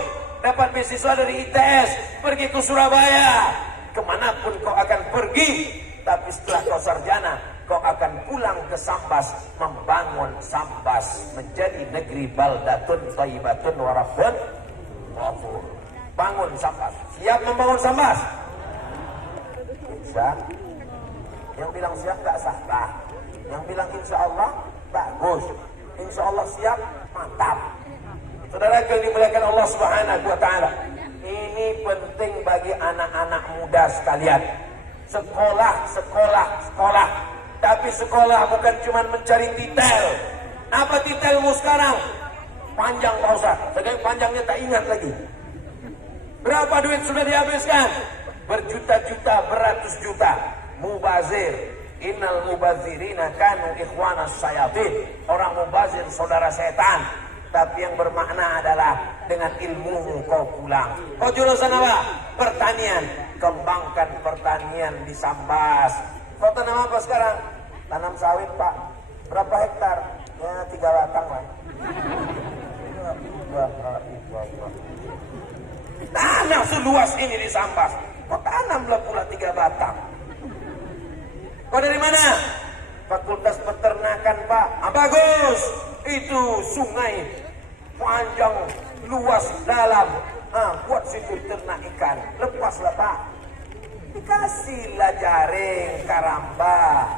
Dapat beasiswa dari ITS, pergi ke Surabaya. Kemanapun kau akan pergi, tapi setelah kau sarjana, kau akan pulang ke Sambas, membangun Sambas menjadi negeri baldatun thayyibatun wa rabbun ghafur. Bangun Sambas. Siap membangun Sambas? Insya. Yang bilang siap gak sah. Yang bilang insya Allah bagus. Insya Allah siap, mantap. Saudara yang dimuliakan Allah Subhanahu wa taala, ini penting bagi anak-anak muda sekalian. Sekolah. Tapi sekolah bukan cuma mencari titel. Apa titelmu sekarang? Panjang Pak Ustaz. Sekarang panjangnya tak ingat lagi. Berapa duit sudah dihabiskan? Berjuta-juta, beratus juta. Mubazir. Innal mubazirina kanu ikhwanas syayatin. Orang mubazir saudara setan. Tapi yang bermakna adalah dengan ilmumu kau pulang. Kau jurusan apa? Pertanian. Kembangkan pertanian di Sambas. Kau tanam apa sekarang? Tanam sawit Pak. Berapa hektar? Ya 3 batang lah. Tanah seluas ini di Sambas. Kau tanamlah pula 3 batang. Kau dari mana? Fakultas Peternakan Pak. Bagus. Itu sungai panjang, luas, dalam. Buat situ ternak ikan. Lepaslah Pak. Dikasihlah jaring karamba.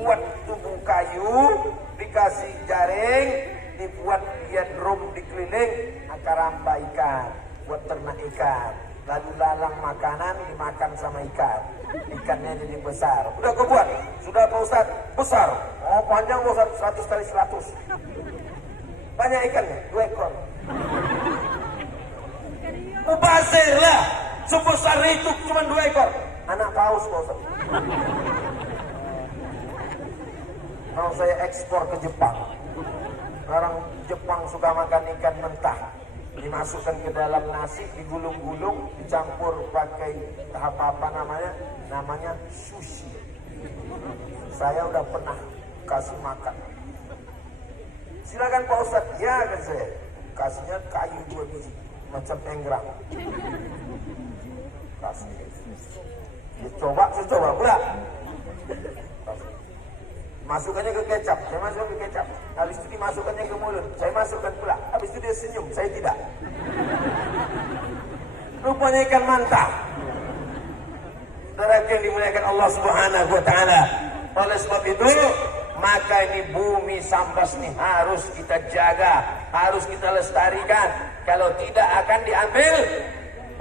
Buat tubuh kayu. Dikasih jaring. Dibuat dia drum dikeliling. Karamba ikan. Buat ternak ikan. Lalu lalang makanan dimakan sama ikan. Ikannya jadi besar. Udah kau buat? Sudah Pak Ustaz? Besar. Oh panjang Pak Ustaz, 100 kali 100. Banyak ikannya, 2 ekor. Mubazir lah. Sebesar itu cuma 2 ekor. Anak paus Pak Ustaz. Kalau saya ekspor ke Jepang. Orang Jepang suka makan ikan mentah. Dimasukkan ke dalam nasi, digulung-gulung, dicampur pakai apa namanya sushi. Saya udah pernah kasih makan. Silakan Pak Ustaz. Ya kan saya. Kasihnya kayu 2 biji, macam enggrang. Kasih. Saya coba pula. Masukkannya ke kecap, saya masukkan ke kecap. Habis itu dimasukkannya ke mulut, saya masukkan pula. Habis itu dia senyum, saya tidak. Rupanya ikan manta. Saudara yang dimuliakan Allah Subhanahu wa taala. Oleh sebab itu, maka ini bumi Sambas ini harus kita jaga, harus kita lestarikan. Kalau tidak akan diambil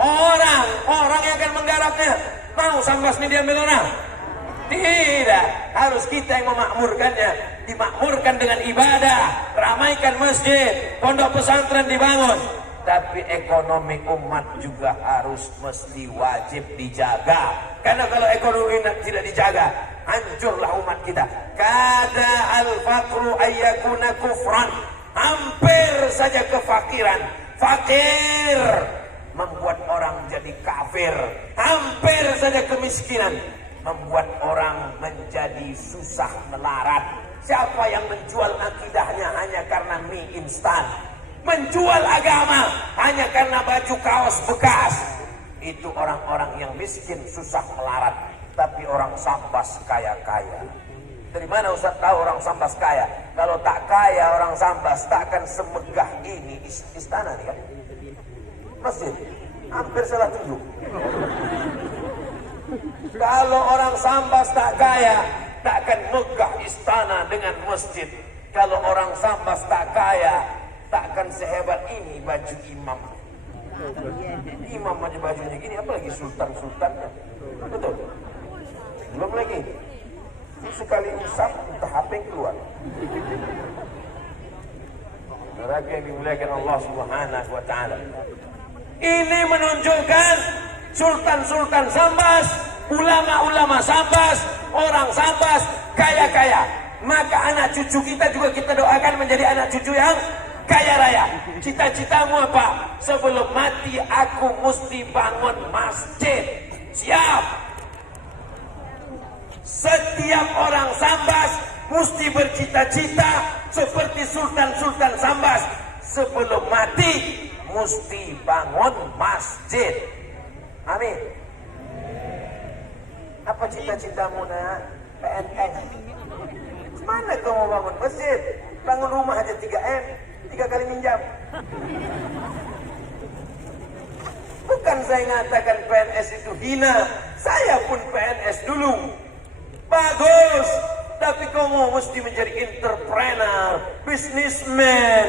orang yang akan menggarapnya. Mau Sambas ini diambil orang? Tidak, harus kita yang memakmurkannya. Dimakmurkan dengan ibadah, ramaikan masjid, pondok pesantren dibangun. Tapi ekonomi umat juga harus mesti wajib dijaga. Karena kalau ekonomi tidak dijaga, hancurlah umat kita. Kada al-faqru ayyakuna kufran. Hampir saja kefakiran. Fakir membuat orang jadi kafir. Hampir saja kemiskinan membuat orang menjadi susah melarat. Siapa yang menjual akidahnya hanya karena mie instan, menjual agama hanya karena baju kaos bekas, itu orang-orang yang miskin susah melarat. Tapi orang Sambas kaya-kaya. Dari mana Ustaz tahu orang Sambas kaya? Kalau tak kaya orang Sambas tak akan semegah ini istana nih kan? Masjid hampir salah tunjuk. Kalau orang Sambas tak kaya, tak akan megah istana dengan masjid. Kalau orang Sambas tak kaya, tak akan sehebat ini baju imam. Imam aja bajunya gini, apalagi sultan-sultannya. Betul? Belum lagi. Sekali usap, entah apa yang keluar. Saudara yang dimuliakan Allah Subhanahu wa taala. Ini menunjukkan sultan-sultan Sambas, ulama-ulama Sambas, orang Sambas kaya-kaya. Maka anak cucu kita juga kita doakan menjadi anak cucu yang kaya raya. Cita-citamu apa? Sebelum mati aku mesti bangun masjid. Siap. Setiap orang Sambas mesti bercita-cita seperti sultan-sultan Sambas. Sebelum mati mesti bangun masjid. Amin. Apa cita-citamu nak? PNS. Mana kau mau bangun masjid? Bangun rumah aja 3M, 3 kali minjam. Bukan saya ngatakan PNS itu hina. Saya pun PNS dulu. Bagus. Tapi kamu mesti menjadi entrepreneur, businessman.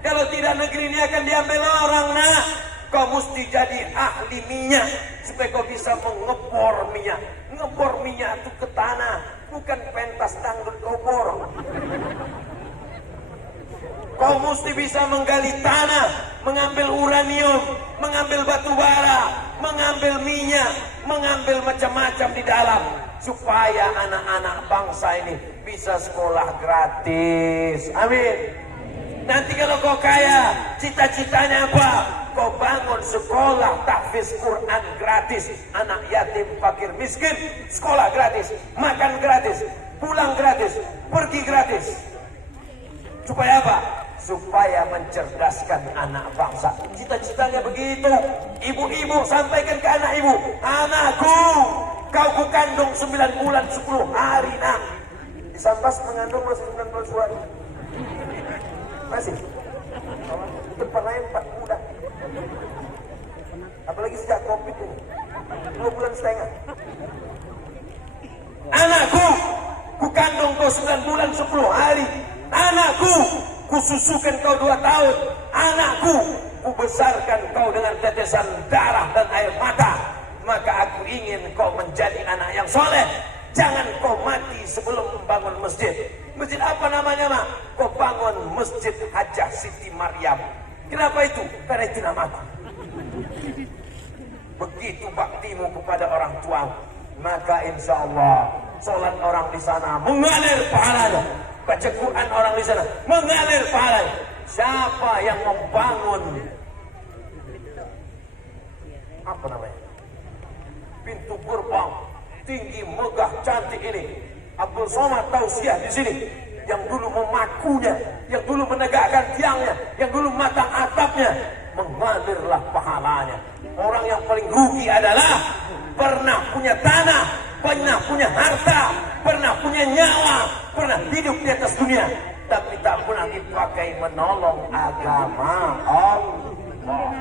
Kalau tidak negeri ini akan diambil orang nak. Kau mesti jadi ahli minyak supaya kau bisa mengebor minyak. Ngebor minyak itu ke tanah, bukan pentas dangdut kau bor. Kau mesti bisa menggali tanah, mengambil uranium, mengambil batu bara, mengambil minyak, mengambil macam-macam di dalam, supaya anak-anak bangsa ini bisa sekolah gratis. Amin. Nanti kalau kau kaya, cita-citanya apa? Kau bangun sekolah tahfiz Quran gratis. Anak yatim, fakir, miskin, sekolah gratis, makan gratis, pulang gratis, pergi gratis. Supaya apa? Supaya mencerdaskan anak bangsa. Cita-citanya begitu. Ibu-ibu sampaikan ke anak ibu, anakku, kau kukandung 9 bulan 10 hari nak. Di Sambas mengandung masih 19 hari. Masih. Tempat lain 4 bulan. Apalagi sejak Covid ini 2 bulan setengah. Anakku, kukandung kau 9 bulan 10 hari. Anakku, kususukan kau 2 tahun. Anakku, kubesarkan kau dengan tetesan darah dan air mata. Maka aku ingin kau menjadi anak yang soleh. Jangan kau mati sebelum membangun masjid. Masjid apa namanya mak? Kau bangun Masjid Hajah Siti Maryam. Kenapa itu? Karena itu namaku. Begitu baktimu kepada orang tua, maka insya Allah sholat orang di sana mengalir pahalanya. Baca Quran orang di sana mengalir pahalanya. Siapa yang membangun apa namanya? Pintu gerbang tinggi, megah, cantik ini. Abdul Somad Tausiah di sini, yang dulu memakunya, yang dulu menegakkan tiangnya, yang dulu matang atapnya, mengalirlah pahalanya. Orang yang paling rugi adalah pernah punya tanah pernah punya harta, pernah punya nyawa, pernah hidup di atas dunia, tapi tak pernah dipakai menolong agama Allah.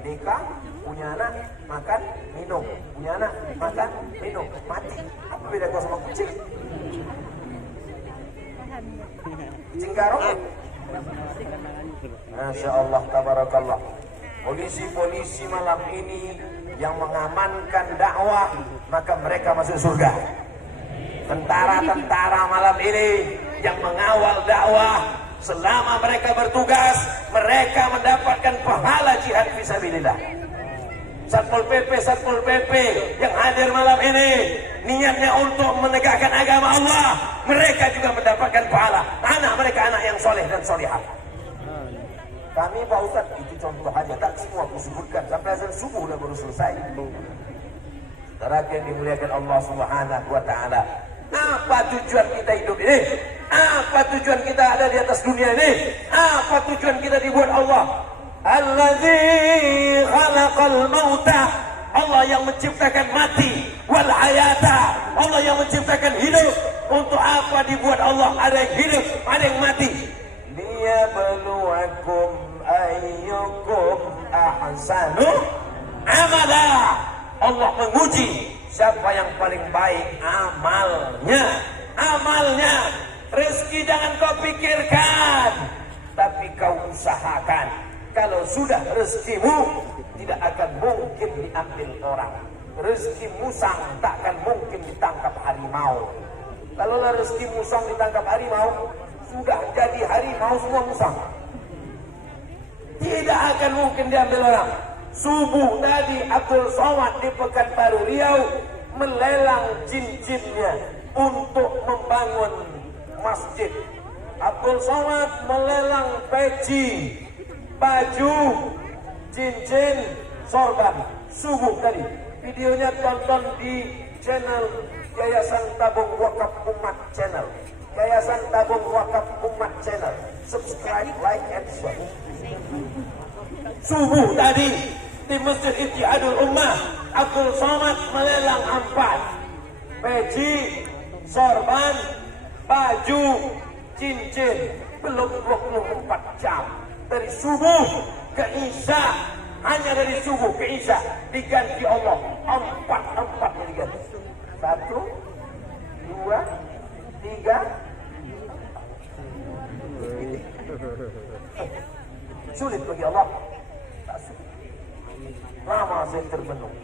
Nikah, punya anak, makan, minum, punya anak, makan, minum, mati. Apa beda kau sama kucing? Kucing karung? Masya Allah, tabarakallah. Polisi-polisi malam ini yang mengamankan dakwah, maka mereka masuk surga. Tentara-tentara malam ini yang mengawal dakwah, selama mereka bertugas, mereka mendapatkan pahala jihad fisabilillah. Satpol PP yang hadir malam ini niatnya untuk menegakkan agama Allah, mereka juga mendapatkan pahala. Anak mereka anak yang soleh dan solihah. Kami Pak Ustaz, itu contoh aja, tak semua aku sebutkan, sampai azan subuh udah baru selesai. Saudara yang dimuliakan Allah Subhanahu wa Ta'ala, apa tujuan kita hidup ini? Apa tujuan kita ada di atas dunia ini? Apa tujuan kita dibuat Allah? Alladzi khalaqal mauta, Allah yang menciptakan mati, wal hayata, Allah yang menciptakan hidup. Untuk apa dibuat Allah? Ada yang hidup, ada yang mati. Liyabluwakum ayyukum ahsanu amala. Allah menguji siapa yang paling baik amalnya. Amalnya. Rezeki jangan kau pikirkan, tapi kau usahakan. Kalau sudah rezekimu, tidak akan mungkin diambil orang. Rezeki musang tak akan mungkin ditangkap harimau. Kalau rezeki musang ditangkap harimau, sudah jadi harimau semua musang. Tidak akan mungkin diambil orang. Subuh tadi Abdul Somad di Pekanbaru Riau melelang cincinnya untuk membangun masjid. Abdul Somad melelang peci, baju, cincin, sorban. Subuh tadi. Videonya tonton di channel Yayasan Tabung Wakaf Umat Channel. Yayasan Tabung Wakaf Umat Channel. Subscribe, like, and share. Subuh tadi di Masjid Ittihadul Ummah, Abdul Somad melelang 4 peci, sorban, baju, cincin. Belum 24 jam dari subuh ke isya, hanya dari subuh ke isya diganti Allah 4 diganti. 1, 2, 3. Sulit bagi Allah. Tak sulit. Lama saya terbenung.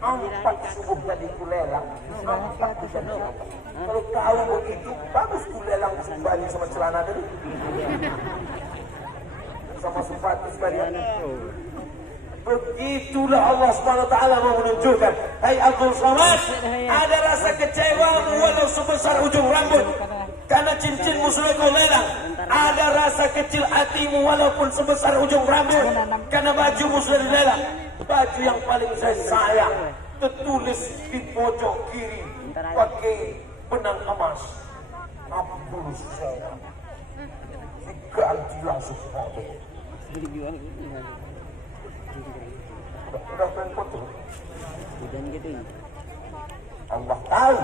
4 subuh tadi kulelang, 4 diganti Allah. Kalau tahu begitu, bagus kulelang baju sama celana tadi. Sama sepatu sekalian. Begitulah Allah SWT mau menunjukkan. Hai Abdul Somad, ada rasa kecewa walau sebesar ujung rambut, karena cincinmu sudah kau lelang. Ada rasa kecil hatimu walaupun sebesar ujung rambut, karena bajumu sudah dilelang. Baju yang paling saya sayang tertulis di pojok kiri pakai benang emas, Abdul Somad. Diganti langsung foto. Udah pengen foto. Allah tahu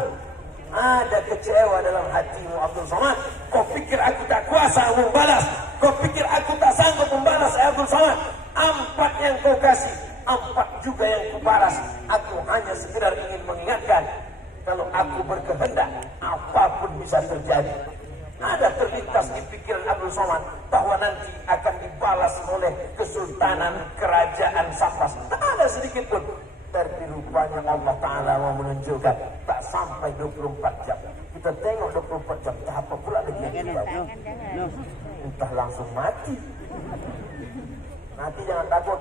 ada kecewa dalam hatimu Abdul Somad. Kau pikir aku tak kuasa membalas? Kau pikir aku tak sanggup membalas Abdul Somad? 4 yang kau kasih, 4 juga yang kubalas. Aku hanya sekedar ingin mengingatkan, kalau aku berkehendak, apapun bisa terjadi. Ada terlintas di pikiran Abdul Somad bahwa nanti akan dibalas oleh Kesultanan Kerajaan Sambas. Tak ada sedikit pun. Tapi rupanya Allah Ta'ala mau menunjukkan tak sampai 24 jam. Kita tengok 24 jam, tak apa pula lagi yang kita. Entah langsung mati. Mati jangan takut.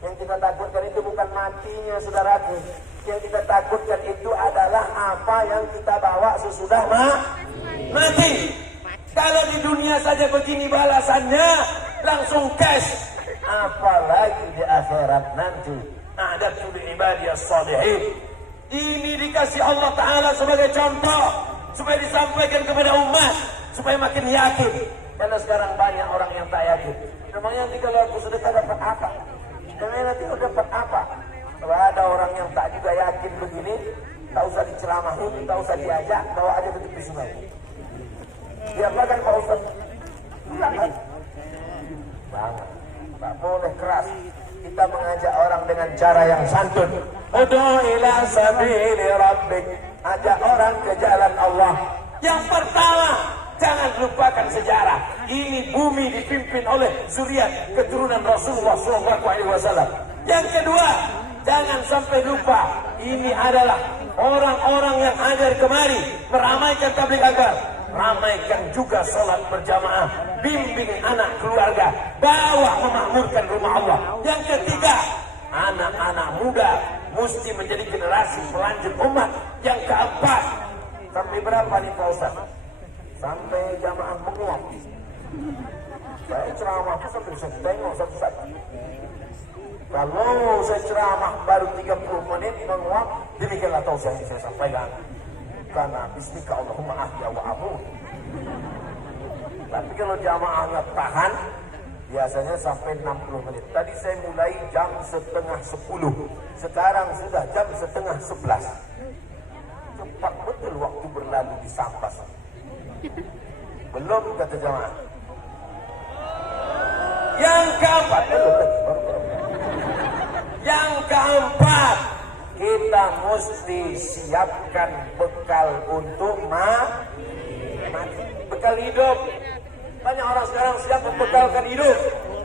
Yang kita takutkan itu bukan matinya saudaraku. Yang kita takutkan itu adalah apa yang kita bawa sesudah mati. Kalau di dunia saja begini balasannya, langsung cash. Apalagi di akhirat nanti. Ada tuh ibadiyah salihin. Ini dikasih Allah Ta'ala sebagai contoh, supaya disampaikan kepada umat, supaya makin yakin. Karena sekarang banyak orang yang tak yakin. Memangnya nanti kalau aku sedekah dapat apa? Memangnya nanti aku dapat apa? Kalau ada orang yang tak juga yakin begini, tak usah diceramahin, tak usah diajak, bawa aja ke tepi sungai. Diapakan Pak Ustaz? Silakan. Banget. Tak boleh keras. Kita mengajak orang dengan cara yang santun. Ud'u ila sabili rabbik. Ajak orang ke jalan Allah. Yang pertama, jangan lupakan sejarah. Ini bumi dipimpin oleh zuriat keturunan Rasulullah SAW. Yang kedua, jangan sampai lupa. Ini adalah orang-orang yang hadir kemari meramaikan tabligh akbar. Ramaikan juga sholat berjamaah, bimbing anak keluarga, bawa memakmurkan rumah Allah. Yang ketiga, anak-anak muda mesti menjadi generasi pelanjut umat. Yang keempat, sampai berapa nih Pak Ustaz? Sampai jamaah menguap. Saya ceramah sampai saya tengok satu-satu. Kalau saya ceramah baru 30 menit menguap, demikianlah tausiah yang saya sampaikan. Karena bismika Allahumma ahya wa amut. Tapi kalau jamaahnya tahan, biasanya sampai 60 menit. Tadi saya mulai jam 9:30. Sekarang sudah jam 10:30. Cepat betul waktu berlalu di Sampas. Belum kata jamaah. Yang keempat, kita mesti siapkan bekal untuk mati. Bekal hidup. Banyak orang sekarang siap membekalkan hidup.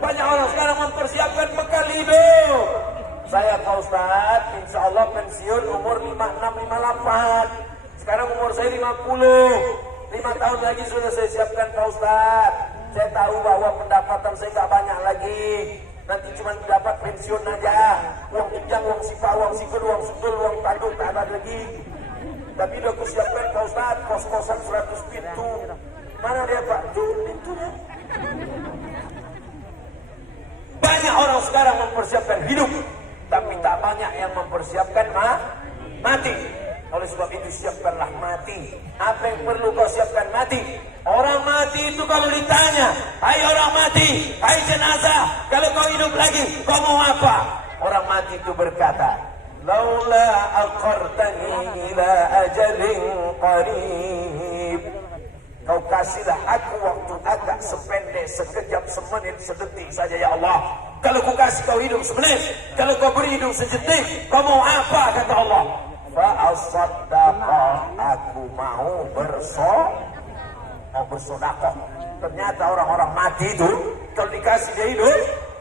Banyak orang sekarang mempersiapkan bekal hidup. Saya Pak Ustaz, insya Allah pensiun umur 56, 58. Sekarang umur saya 50. 5 tahun lagi sudah saya siapkan Pak Ustaz. Saya tahu bahwa pendapatan saya tak banyak lagi. Nanti cuma dapat pensiun aja. Uang tunjang, uang sifat, uang sikul, uang sudul, uang tanduk tak ada lagi. Tapi udah aku siapkan Pak Ustaz, kos-kosan 100 pintu. Mana dia Pak? Pintunya. Banyak orang sekarang mempersiapkan hidup, tapi tak banyak yang mempersiapkan mati. Oleh sebab itu siapkanlah mati. Apa yang perlu kau siapkan mati? Orang mati itu kalau ditanya, hai orang mati, hai jenazah, kalau kau hidup lagi, kau mau apa? Orang mati itu berkata, laula aqartani ila ajalin qarib. Kau kasihlah aku waktu agak sependek, sekejap, semenit, sedetik saja ya Allah. Kalau kau kasih kau hidup semenit, kalau kau beri hidup sedetik, kau mau apa kata Allah? Fa'asaddaqa, aku mau bersedekah. Ternyata orang-orang mati itu kalau dikasih dia hidup,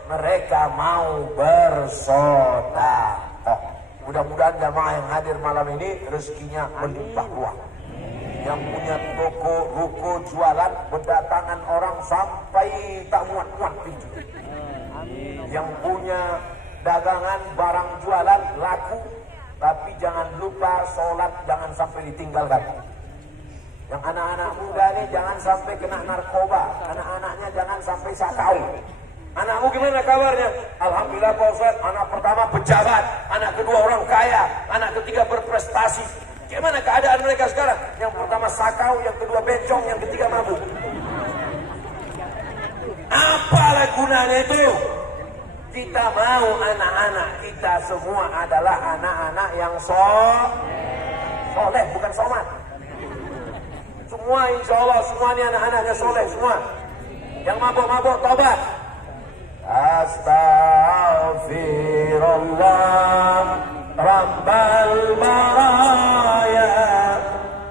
mereka mau bersedekah. Mudah-mudahan jamaah yang hadir malam ini rezekinya melimpah ruah. Yang punya toko, ruko, jualan, berdatangan orang sampai tak muat-muat pintu. Yang punya dagangan, barang jualan, laku. Tapi jangan lupa sholat, jangan sampai ditinggalkan. Yang anak-anak muda ini jangan sampai kena narkoba. Anak-anaknya jangan sampai sakau. Anakmu gimana kabarnya? Alhamdulillah Pak Ustaz, anak pertama pejabat, anak kedua orang kaya, anak ketiga berprestasi. Gimana keadaan mereka sekarang? Yang pertama sakau, yang kedua bencong, yang ketiga mabuk. Apalah gunanya itu? Kita mau anak-anak kita semua adalah anak-anak yang soleh, bukan somat. Semua insya Allah, semua ini anak-anaknya soleh semua. Yang mabuk-mabuk taubat. Astaghfirullah Rabbal baraya.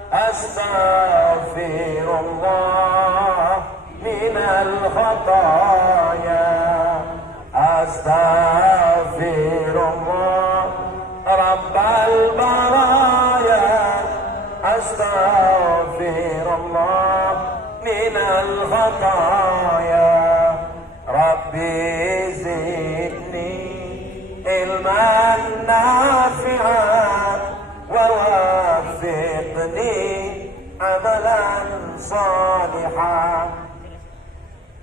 Astaghfirullah minal khataya. Astaghfirullah Rabbal baraya. Astaghfirullah minal khataya. Rabbi zidni ilman nafi'an wa wafiqni amalan salihan.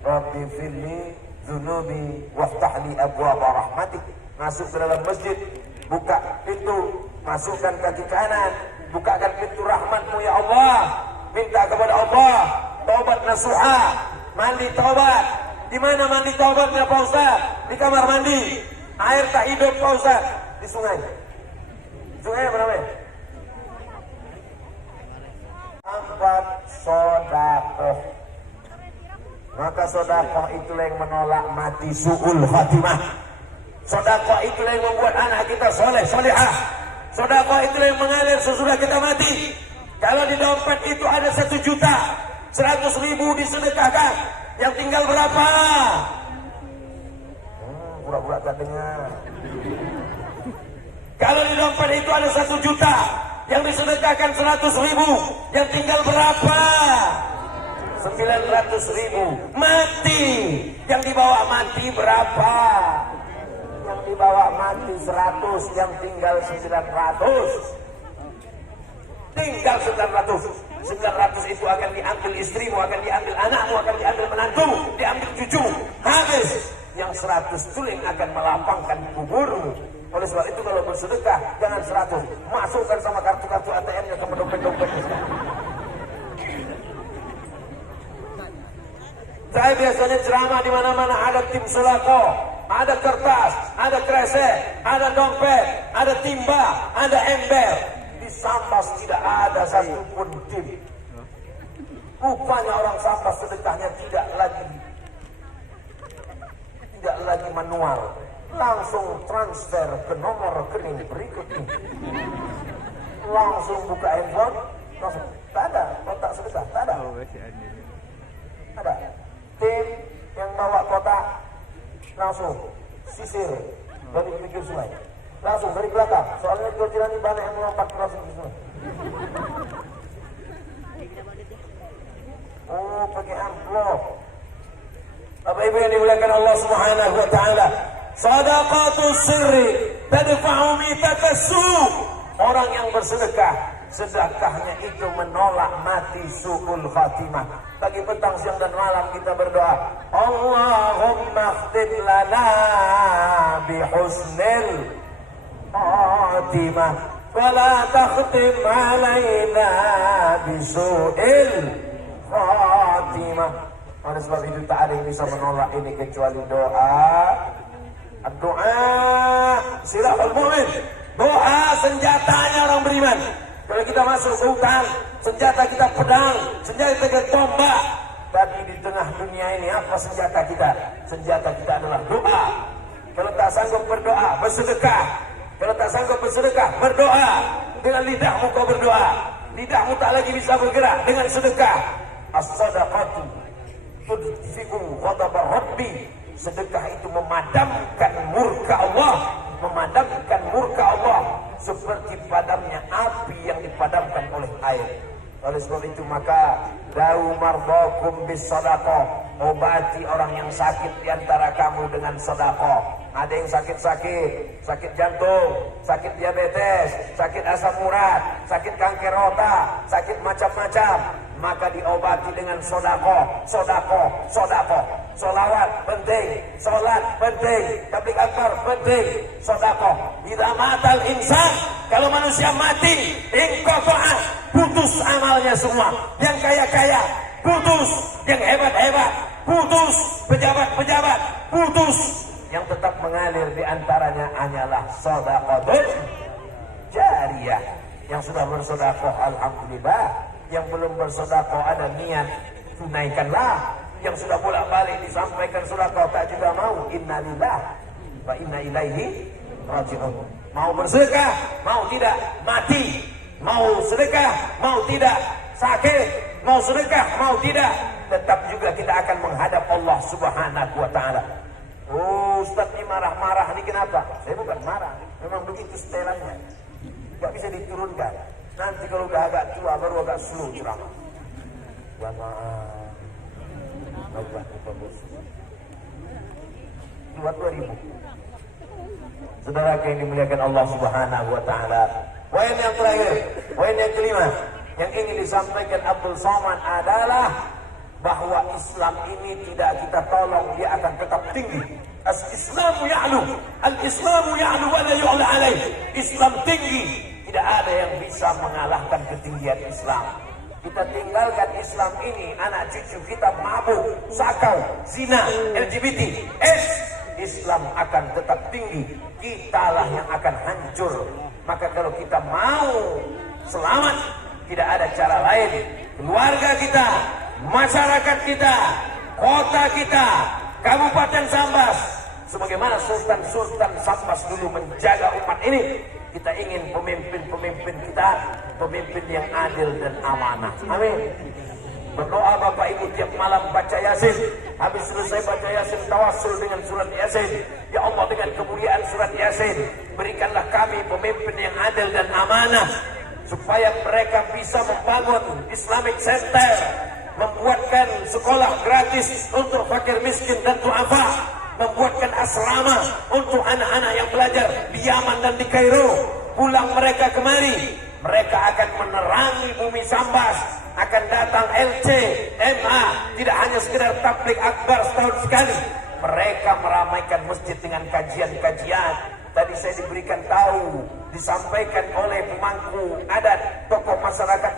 Rabbi firli zunubi waftahli abwaba rahmatik. Masuk ke dalam masjid, buka pintu, masukkan kaki kanan, bukakan pintu rahmatmu ya Allah. Minta kepada Allah taubat nasuha, mandi taubat. Di mana mandi taubatnya Pak Ustaz? Di kamar mandi. Air tak hidup Pak Ustaz. Di sungai. Sungai apa namanya? sodakoh. Maka sodakoh itulah yang menolak mati su'ul khatimah. Sodakoh itulah yang membuat anak kita soleh, solehah. Sodakoh itulah yang mengalir sesudah kita mati. Kalau di dompet itu ada 1 juta, 100.000 disedekahkan, yang tinggal berapa? Pura-pura tak dengar. Kalau di dompet itu ada 1 juta, yang disedekahkan 100.000, yang tinggal berapa? 900.000. Mati. Yang dibawa mati berapa? Yang dibawa mati 100, yang tinggal 900. Tinggal 900. 900 itu akan diambil istrimu, akan diambil anakmu, akan diambil menantu, diambil cucumu. Habis. Yang 100 tuling akan melapangkan kuburmu. Oleh sebab itu kalau bersedekah jangan 100, masukkan sama kartu-kartu ATM-nya ke dompet-dompetnya. Saya biasanya ceramah di mana-mana ada tim sulako, ada kertas, ada kresek, ada dompet, ada timba, ada ember. Di Sambas tidak ada satupun tim. Rupanya orang Sambas sedekahnya tidak lagi manual, langsung transfer ke nomor rekening berikut ini. Langsung buka handphone, langsung tak ada kotak sedekah, tak ada. Ada tim yang bawa kotak, langsung sisir dari pinggir sungai, langsung dari belakang. Soalnya kalau tidak ini banyak yang melompat langsung ke sungai. Oh, pakai amplop. Bapak Ibu yang dimuliakan Allah Subhanahu wa taala, sadaqatus sirri tadfa'u mitakasu. Orang yang bersedekah, sedekahnya itu menolak mati su'ul khatimah. Pagi, petang, siang dan malam kita berdoa, Allahumma khtim lana bihusnil khatimah wa la takhtim alaina bisu'il khatimah. Oleh sebab itu tak ada yang bisa menolak ini kecuali doa. Doa silahul mu'min. Doa senjatanya orang beriman. Kalau kita masuk ke hutan, senjata kita pedang, senjata kita tombak. Tapi di tengah dunia ini apa senjata kita? Senjata kita adalah doa. Kalau tak sanggup berdoa, bersedekah. Kalau tak sanggup bersedekah, berdoa. Dengan lidahmu kau berdoa. Lidahmu tak lagi bisa bergerak, dengan sedekah. As-sadaqatu tudfi'u ghadaba rabbi. Sedekah itu memadamkan murka Allah, memadamkan murka Allah seperti padamnya api yang dipadamkan oleh air. Oleh sebab itu maka da'u mardakum bis sadaqah, obati orang yang sakit di antara kamu dengan sedekah. Ada yang sakit-sakit, sakit jantung, sakit diabetes, sakit asam urat, sakit kanker otak, sakit macam-macam, maka diobati dengan sedekah, sedekah, sedekah. Solawat penting, solat penting, tabligh akbar penting, sedekah. Idza matal insan, kalau manusia mati, inqata'at, putus amalnya semua. Yang kaya-kaya putus, yang hebat-hebat putus, pejabat-pejabat putus. Yang tetap mengalir di antaranya hanyalah sedekah jariyah. Yang sudah bersedekah alhamdulillah, yang belum bersedekah ada niat, tunaikanlah. Yang sudah bolak-balik disampaikan sedekah tak juga mau, innalillah wa inna ilaihi raji'un. Mau bersedekah, mau tidak, mati. Mau sedekah, mau tidak, sakit. Mau sedekah, mau tidak, tetap juga kita akan menghadap Allah Subhanahu wa taala. Oh, Ustaz ini marah-marah ini kenapa? Saya bukan marah, memang begitu setelannya. Gak bisa diturunkan. Nanti kalau udah agak tua baru agak slow ceramah. Allah bagus. 2000. Saudara yang dimuliakan Allah Subhanahu wa taala. Poin yang terakhir, poin yang kelima yang ingin disampaikan Abdul Somad adalah bahwa Islam ini tidak kita tolong, dia akan tetap tinggi. Al-Islamu ya'lu, al-Islamu ya'lu wa la yu'la alaih. Islam tinggi, tidak ada yang bisa mengalahkan ketinggian Islam. Kita tinggalkan Islam ini, anak cucu kita mabuk, sakau, zina, LGBT, Islam akan tetap tinggi. Kitalah yang akan hancur. Maka kalau kita mau selamat, tidak ada cara lain keluarga kita, masyarakat kita, kota kita, Kabupaten Sambas. Sebagaimana Sultan Sambas dulu menjaga umat ini, kita ingin pemimpin-pemimpin kita, pemimpin yang adil dan amanah. Amin. Berdoa Bapak Ibu tiap malam baca Yasin. Habis selesai baca Yasin, tawassul dengan surat Yasin. Ya Allah, dengan kemuliaan surat Yasin, berikanlah kami pemimpin yang adil dan amanah, supaya mereka bisa membangun Islamic Center, membuatkan sekolah gratis untuk fakir miskin dan duafa, membuatkan asrama untuk anak-anak yang belajar di Yaman dan di Kairo. Pulang mereka kemari, mereka akan menerangi bumi Sambas, akan datang LC, MA, tidak hanya sekedar tabligh akbar setahun sekali. Mereka meramaikan masjid dengan kajian-kajian. Tadi saya diberikan tahu, disampaikan oleh pemangku adat, tokoh masyarakat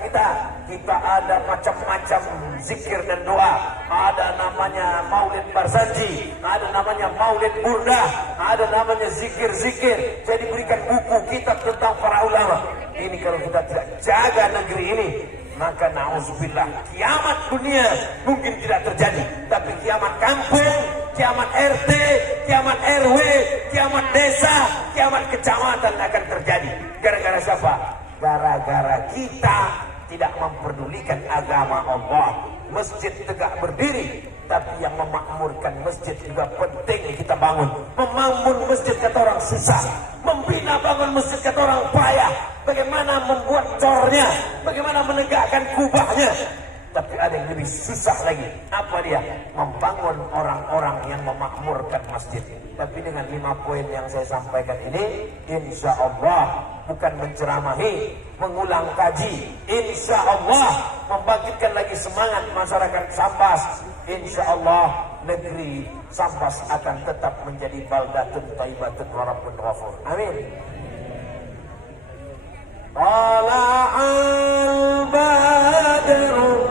kita ada macam-macam zikir dan doa. Ada namanya Maulid Barzanji, ada namanya Maulid Burdah, ada namanya zikir-zikir. Saya diberikan buku kitab tentang para ulama. Ini kalau kita tidak jaga negeri ini, maka na'udzubillah, kiamat dunia mungkin tidak terjadi, tapi kiamat kampung, kiamat RT, kiamat RW, kiamat desa, kiamat kecamatan akan terjadi. Gara-gara siapa? Gara-gara kita tidak memperdulikan agama Allah. Masjid tegak berdiri, tapi yang memakmurkan masjid juga penting kita bangun. Membangun masjid kata orang susah, membina bangun masjid kata orang payah. Bagaimana membuat cornya, bagaimana menegakkan kubahnya. Tapi ada yang lebih susah lagi. Apa dia? Membangun orang-orang yang memakmurkan masjid. Tapi dengan 5 poin yang saya sampaikan ini, insya Allah bukan menceramahi, mengulang kaji. Insya Allah membangkitkan lagi semangat masyarakat Sambas. Insya Allah negeri Sambas akan tetap menjadi baldatun thayyibatun wa rabbun ghafur. Amin. Tala'al badru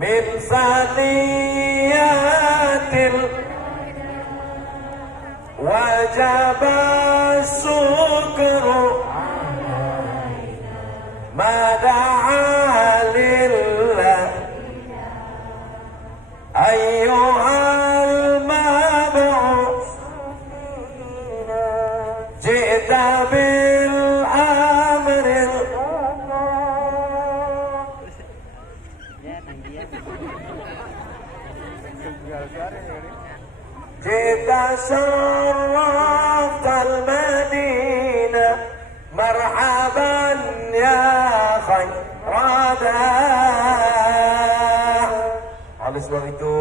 min saniyatil wajaba syukru mada'a lillah ayyuhal mab'us ji'ta bil amril ji'ta syarraftal madinah marhaban ya khairadah. Oleh sebab itu,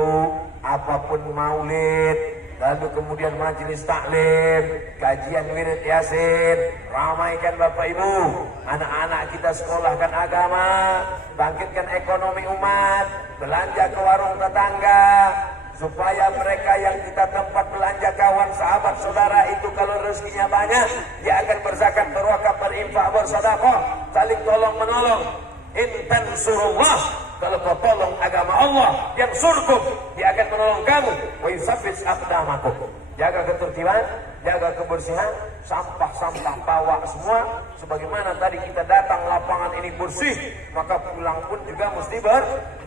apapun maulid, lalu kemudian majelis taklim, kajian wirid yasin, ramaikan Bapak Ibu, anak-anak kita sekolahkan agama, bangkitkan ekonomi umat, belanja ke warung tetangga, supaya mereka yang kita tempat belanja kawan, sahabat, saudara itu kalau rezekinya banyak, dia akan berzakat, berwakaf, berinfak, bersedekah, saling tolong menolong. Intan surullah, kalau kau tolong agama Allah yang surkum, dia akan menolong kamu. Wa yusabbit aqdamakum. Jaga ketertiban, jaga kebersihan, sampah-sampah bawa semua. Sebagaimana tadi kita datang lapangan ini bersih, maka pulang pun juga mesti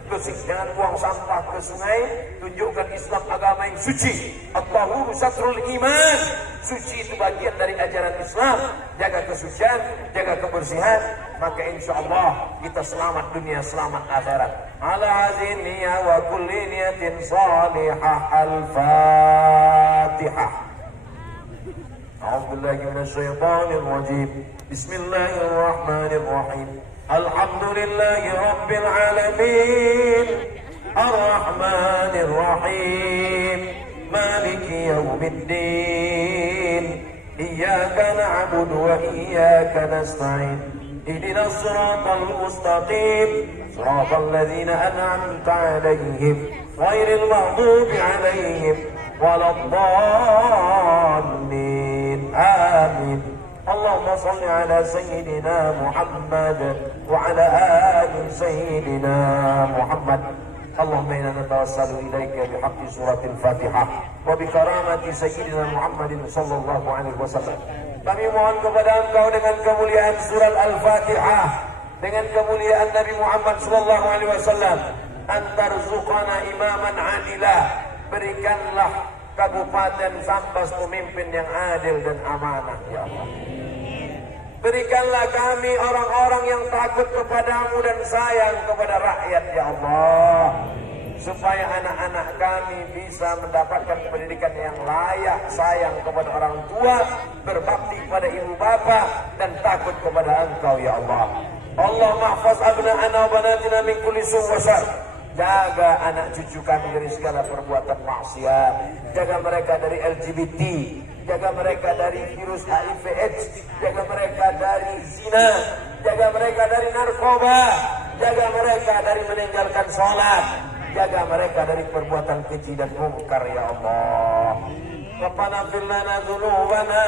bersih. Jangan buang sampah ke sungai. Tunjukkan Islam agama yang suci. At-tahuru satrul iman. Suci itu bagian dari ajaran Islam. Jaga kesucian, jaga kebersihan, maka insya Allah kita selamat dunia, selamat akhirat. Ala hazin niyah wa kulli niyatin salihah. Al-Fatihah. A'udzubillahi minasyaitonir rajim. Bismillahirrahmanirrahim. Alhamdulillahi rabbil alamin. Ar-Rahmanir Rahim. Maliki yaumiddin. Iyyaka na'budu wa iyyaka nasta'in. Ihdinas siratal mustaqim. Siratal ladzina an'amta 'alaihim ghairil maghdubi 'alaihim waladdallin. Amin. Allahumma salli ala sayyidina Muhammad wa ala ali sayyidina Muhammad. Allahumma inna natawassalu ilaika bihaqqi suratil Fatihah wa bi karamati sayyidina Muhammadin sallallahu alaihi wasallam. Kami mohon kepada Engkau dengan kemuliaan surat Al-Fatihah dengan kemuliaan Nabi Muhammad sallallahu alaihi wasallam, antarzuqana imaman adilah, berikanlah Kabupaten Sambas pemimpin yang adil dan amanah ya Allah. Berikanlah kami orang-orang yang takut kepadamu dan sayang kepada rakyat ya Allah, supaya anak-anak kami bisa mendapatkan pendidikan yang layak, sayang kepada orang tua, berbakti kepada ibu bapa, dan takut kepada Engkau ya Allah. Allahumma hafaz abna'ana wa banatina min kulli su' wa syarr. Jaga anak cucu kami dari segala perbuatan maksiat. Jaga mereka dari LGBT, jaga mereka dari virus HIV/AIDS, jaga mereka dari zina, jaga mereka dari narkoba, jaga mereka dari meninggalkan sholat, jaga mereka dari perbuatan keji dan mungkar ya Allah. Rabbana fir lana dzunubana,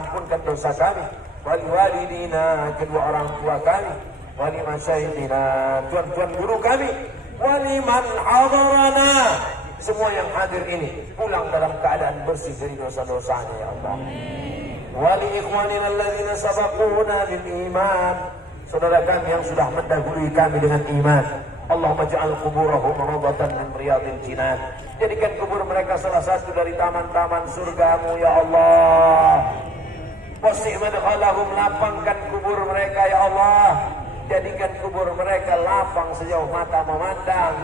ampunkan dosa kami, wali walidina, kedua orang tua kami, wali masyayikhina, tuan-tuan guru kami, wali man hadarana, semua yang hadir ini pulang dalam keadaan bersih dari dosa-dosanya ya Allah. Wali ikhwanina alladzina sabaquna bil iman, saudara kami yang sudah mendahului kami dengan iman, Allahumma ja'al quburahum rawdatan min riyadil jinan, jadikan kubur mereka salah satu dari taman-taman surgamu ya Allah. Wasi' madkhalahum, lapangkan kubur mereka ya Allah, jadikan kubur mereka lapang sejauh mata memandang.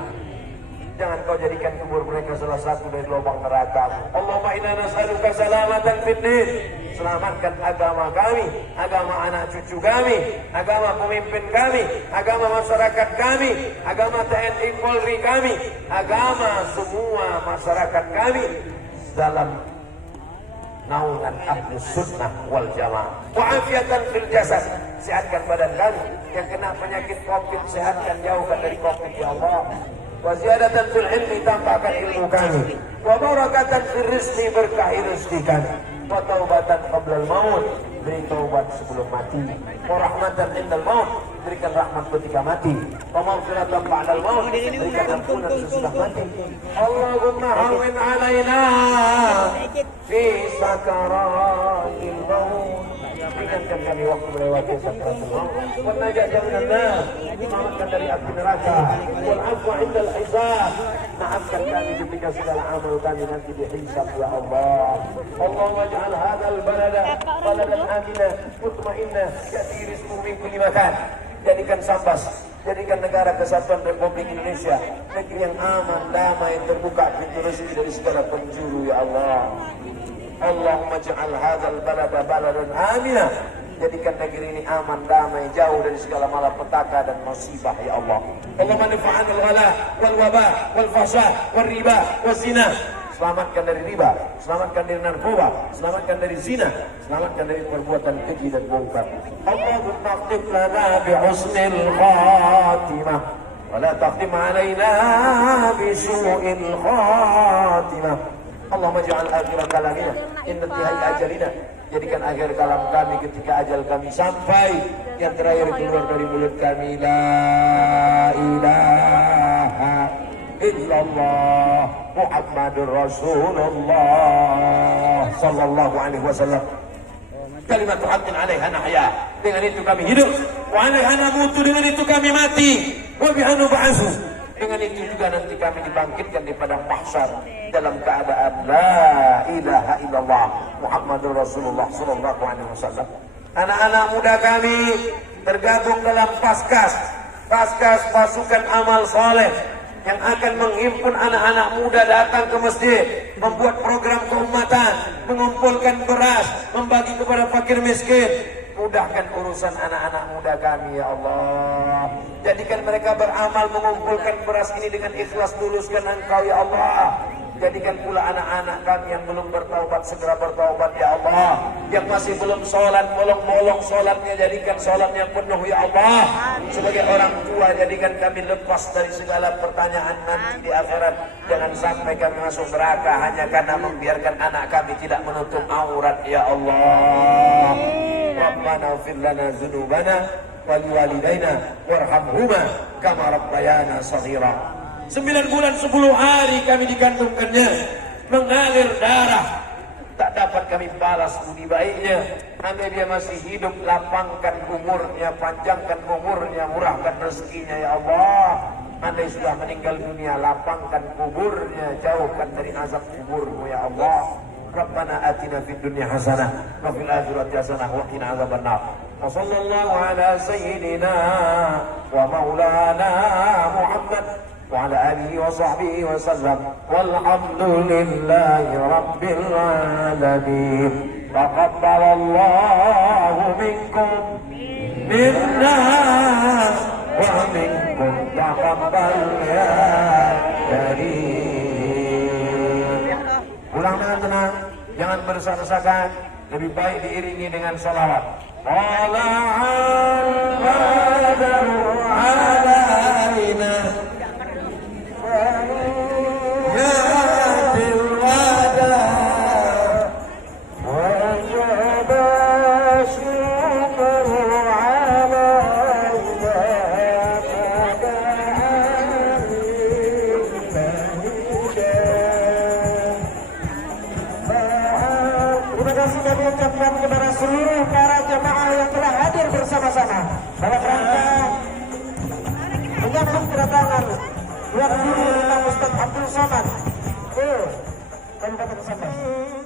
Jangan kau jadikan kubur mereka salah satu dari lubang neraka. Allahumma inna nas'aluka salamatan fid din, selamatkan agama kami, agama anak cucu kami, agama pemimpin kami, agama masyarakat kami, agama TNI Polri kami, agama semua masyarakat kami dalam naungan Ahlus Sunnah wal Jamaah. Wa'afiatan fil jasad, sehatkan badan kami. Yang kena penyakit Covid, sehatkan, jauhkan dari Covid ya Allah. Wa ziyadatan fil ilmi, tambahkan ilmu kami. Wa barakatan fil rizqi, berkahi rezeki kami. Wa taubatan qablal maut, beri taubat sebelum mati. Wa rahmatan indal maut, berikan rahmat ketika mati. Wa maghfiratan ba'dal maut, berikan ampunan sesudah mati. Allahumma hawwin alaina fi sakaratil maut, ringankan kami waktu melewati sakaratul maut. Wa najatan minan nar, selamatkan dari api neraka. Wal afwa indal hisab, maafkan kami ketika segala amal kami nanti dihisab ya Allah. Allahumma ja'al hadzal balada baladan amina mutma'inna ya'ti rizquhu min kulli makan. Jadikan Sambas, jadikan negara kesatuan Republik Indonesia negeri yang aman, damai, terbuka pintu rezeki dari segala penjuru ya Allah. Allahumma ja'al hadzal balada baladan amina, jadikan negeri ini aman, damai, jauh dari segala malapetaka dan musibah ya Allah. Allahumma nifa'anil ghala wal waba wal fahsya wal riba wal zina, selamatkan dari riba, selamatkan dari narkoba, selamatkan dari zina, selamatkan dari perbuatan keji dan mungkar. Allahumma aqim lana bi husnil khatimah wa la taqdim alaina bi su'il khatimah. Allahumma ja'al akhir kalamina inna intihai ajalina, jadikan akhir kalam kami ketika ajal kami sampai, yang terakhir keluar dari mulut kami la ilaha illallah Muhammadur Rasulullah sallallahu alaihi wasallam. Kalimat haqqin 'alaiha nahya, dengan itu kami hidup, wa 'alaiha namutu, dengan itu kami mati, wa biha nub'atsu, dengan itu juga nanti kami dibangkitkan di padang mahsyar dalam keadaan la ilaha illallah Muhammadur Rasulullah sallallahu alaihi wasallam. Anak-anak muda kami tergabung dalam Paskas pasukan amal soleh yang akan menghimpun anak-anak muda datang ke masjid, membuat program keumatan, mengumpulkan beras, membagi kepada fakir miskin. Mudahkan urusan anak-anak muda kami ya Allah. Jadikan mereka beramal mengumpulkan beras ini dengan ikhlas, tuluskan Engkau ya Allah. Jadikan pula anak-anak kami yang belum bertaubat segera bertaubat ya Allah. Yang masih belum sholat, bolong-bolong sholatnya, jadikan sholatnya penuh ya Allah. Sebagai orang tua, jadikan kami lepas dari segala pertanyaan nanti di akhirat. Jangan sampai kami masuk neraka hanya karena membiarkan anak kami tidak menutup aurat ya Allah. Rabbana ighfir lana dzunubana wa liwalidayna warhamhuma kama rabbayana shaghira. 9 bulan 10 hari kami dikandungkannya, mengalir darah tak dapat kami balas budi baiknya. Andai dia masih hidup, lapangkan umurnya, panjangkan umurnya, murahkan rezekinya ya Allah. Andai sudah meninggal dunia, lapangkan kuburnya, jauhkan dari azab kuburmu ya Allah. Rabbana atina fid dunya hasanah wa fil akhirati hasanah wa qina adzabannar. Wa sallallahu ala sayyidina wa maulana Muhammad wa ala alihi wa sahbihi wa sallam. Walhamdulillahi rabbil alamin. Taqabbalallahu minkum minna wa minkum taqabbal ya karim. Pulang dengan tenang, jangan berdesak-desakan, lebih baik diiringi dengan salawat. Tala'al badru alaina ya'til wada wa jaba syukru alaina Terima kasih kami ucapkan kepada seluruh para jemaah yang telah hadir bersama-sama dalam rangka menyambut kedatangan Tuan Guru Imam Ustaz Abdul Somad ke Kabupaten Sambas.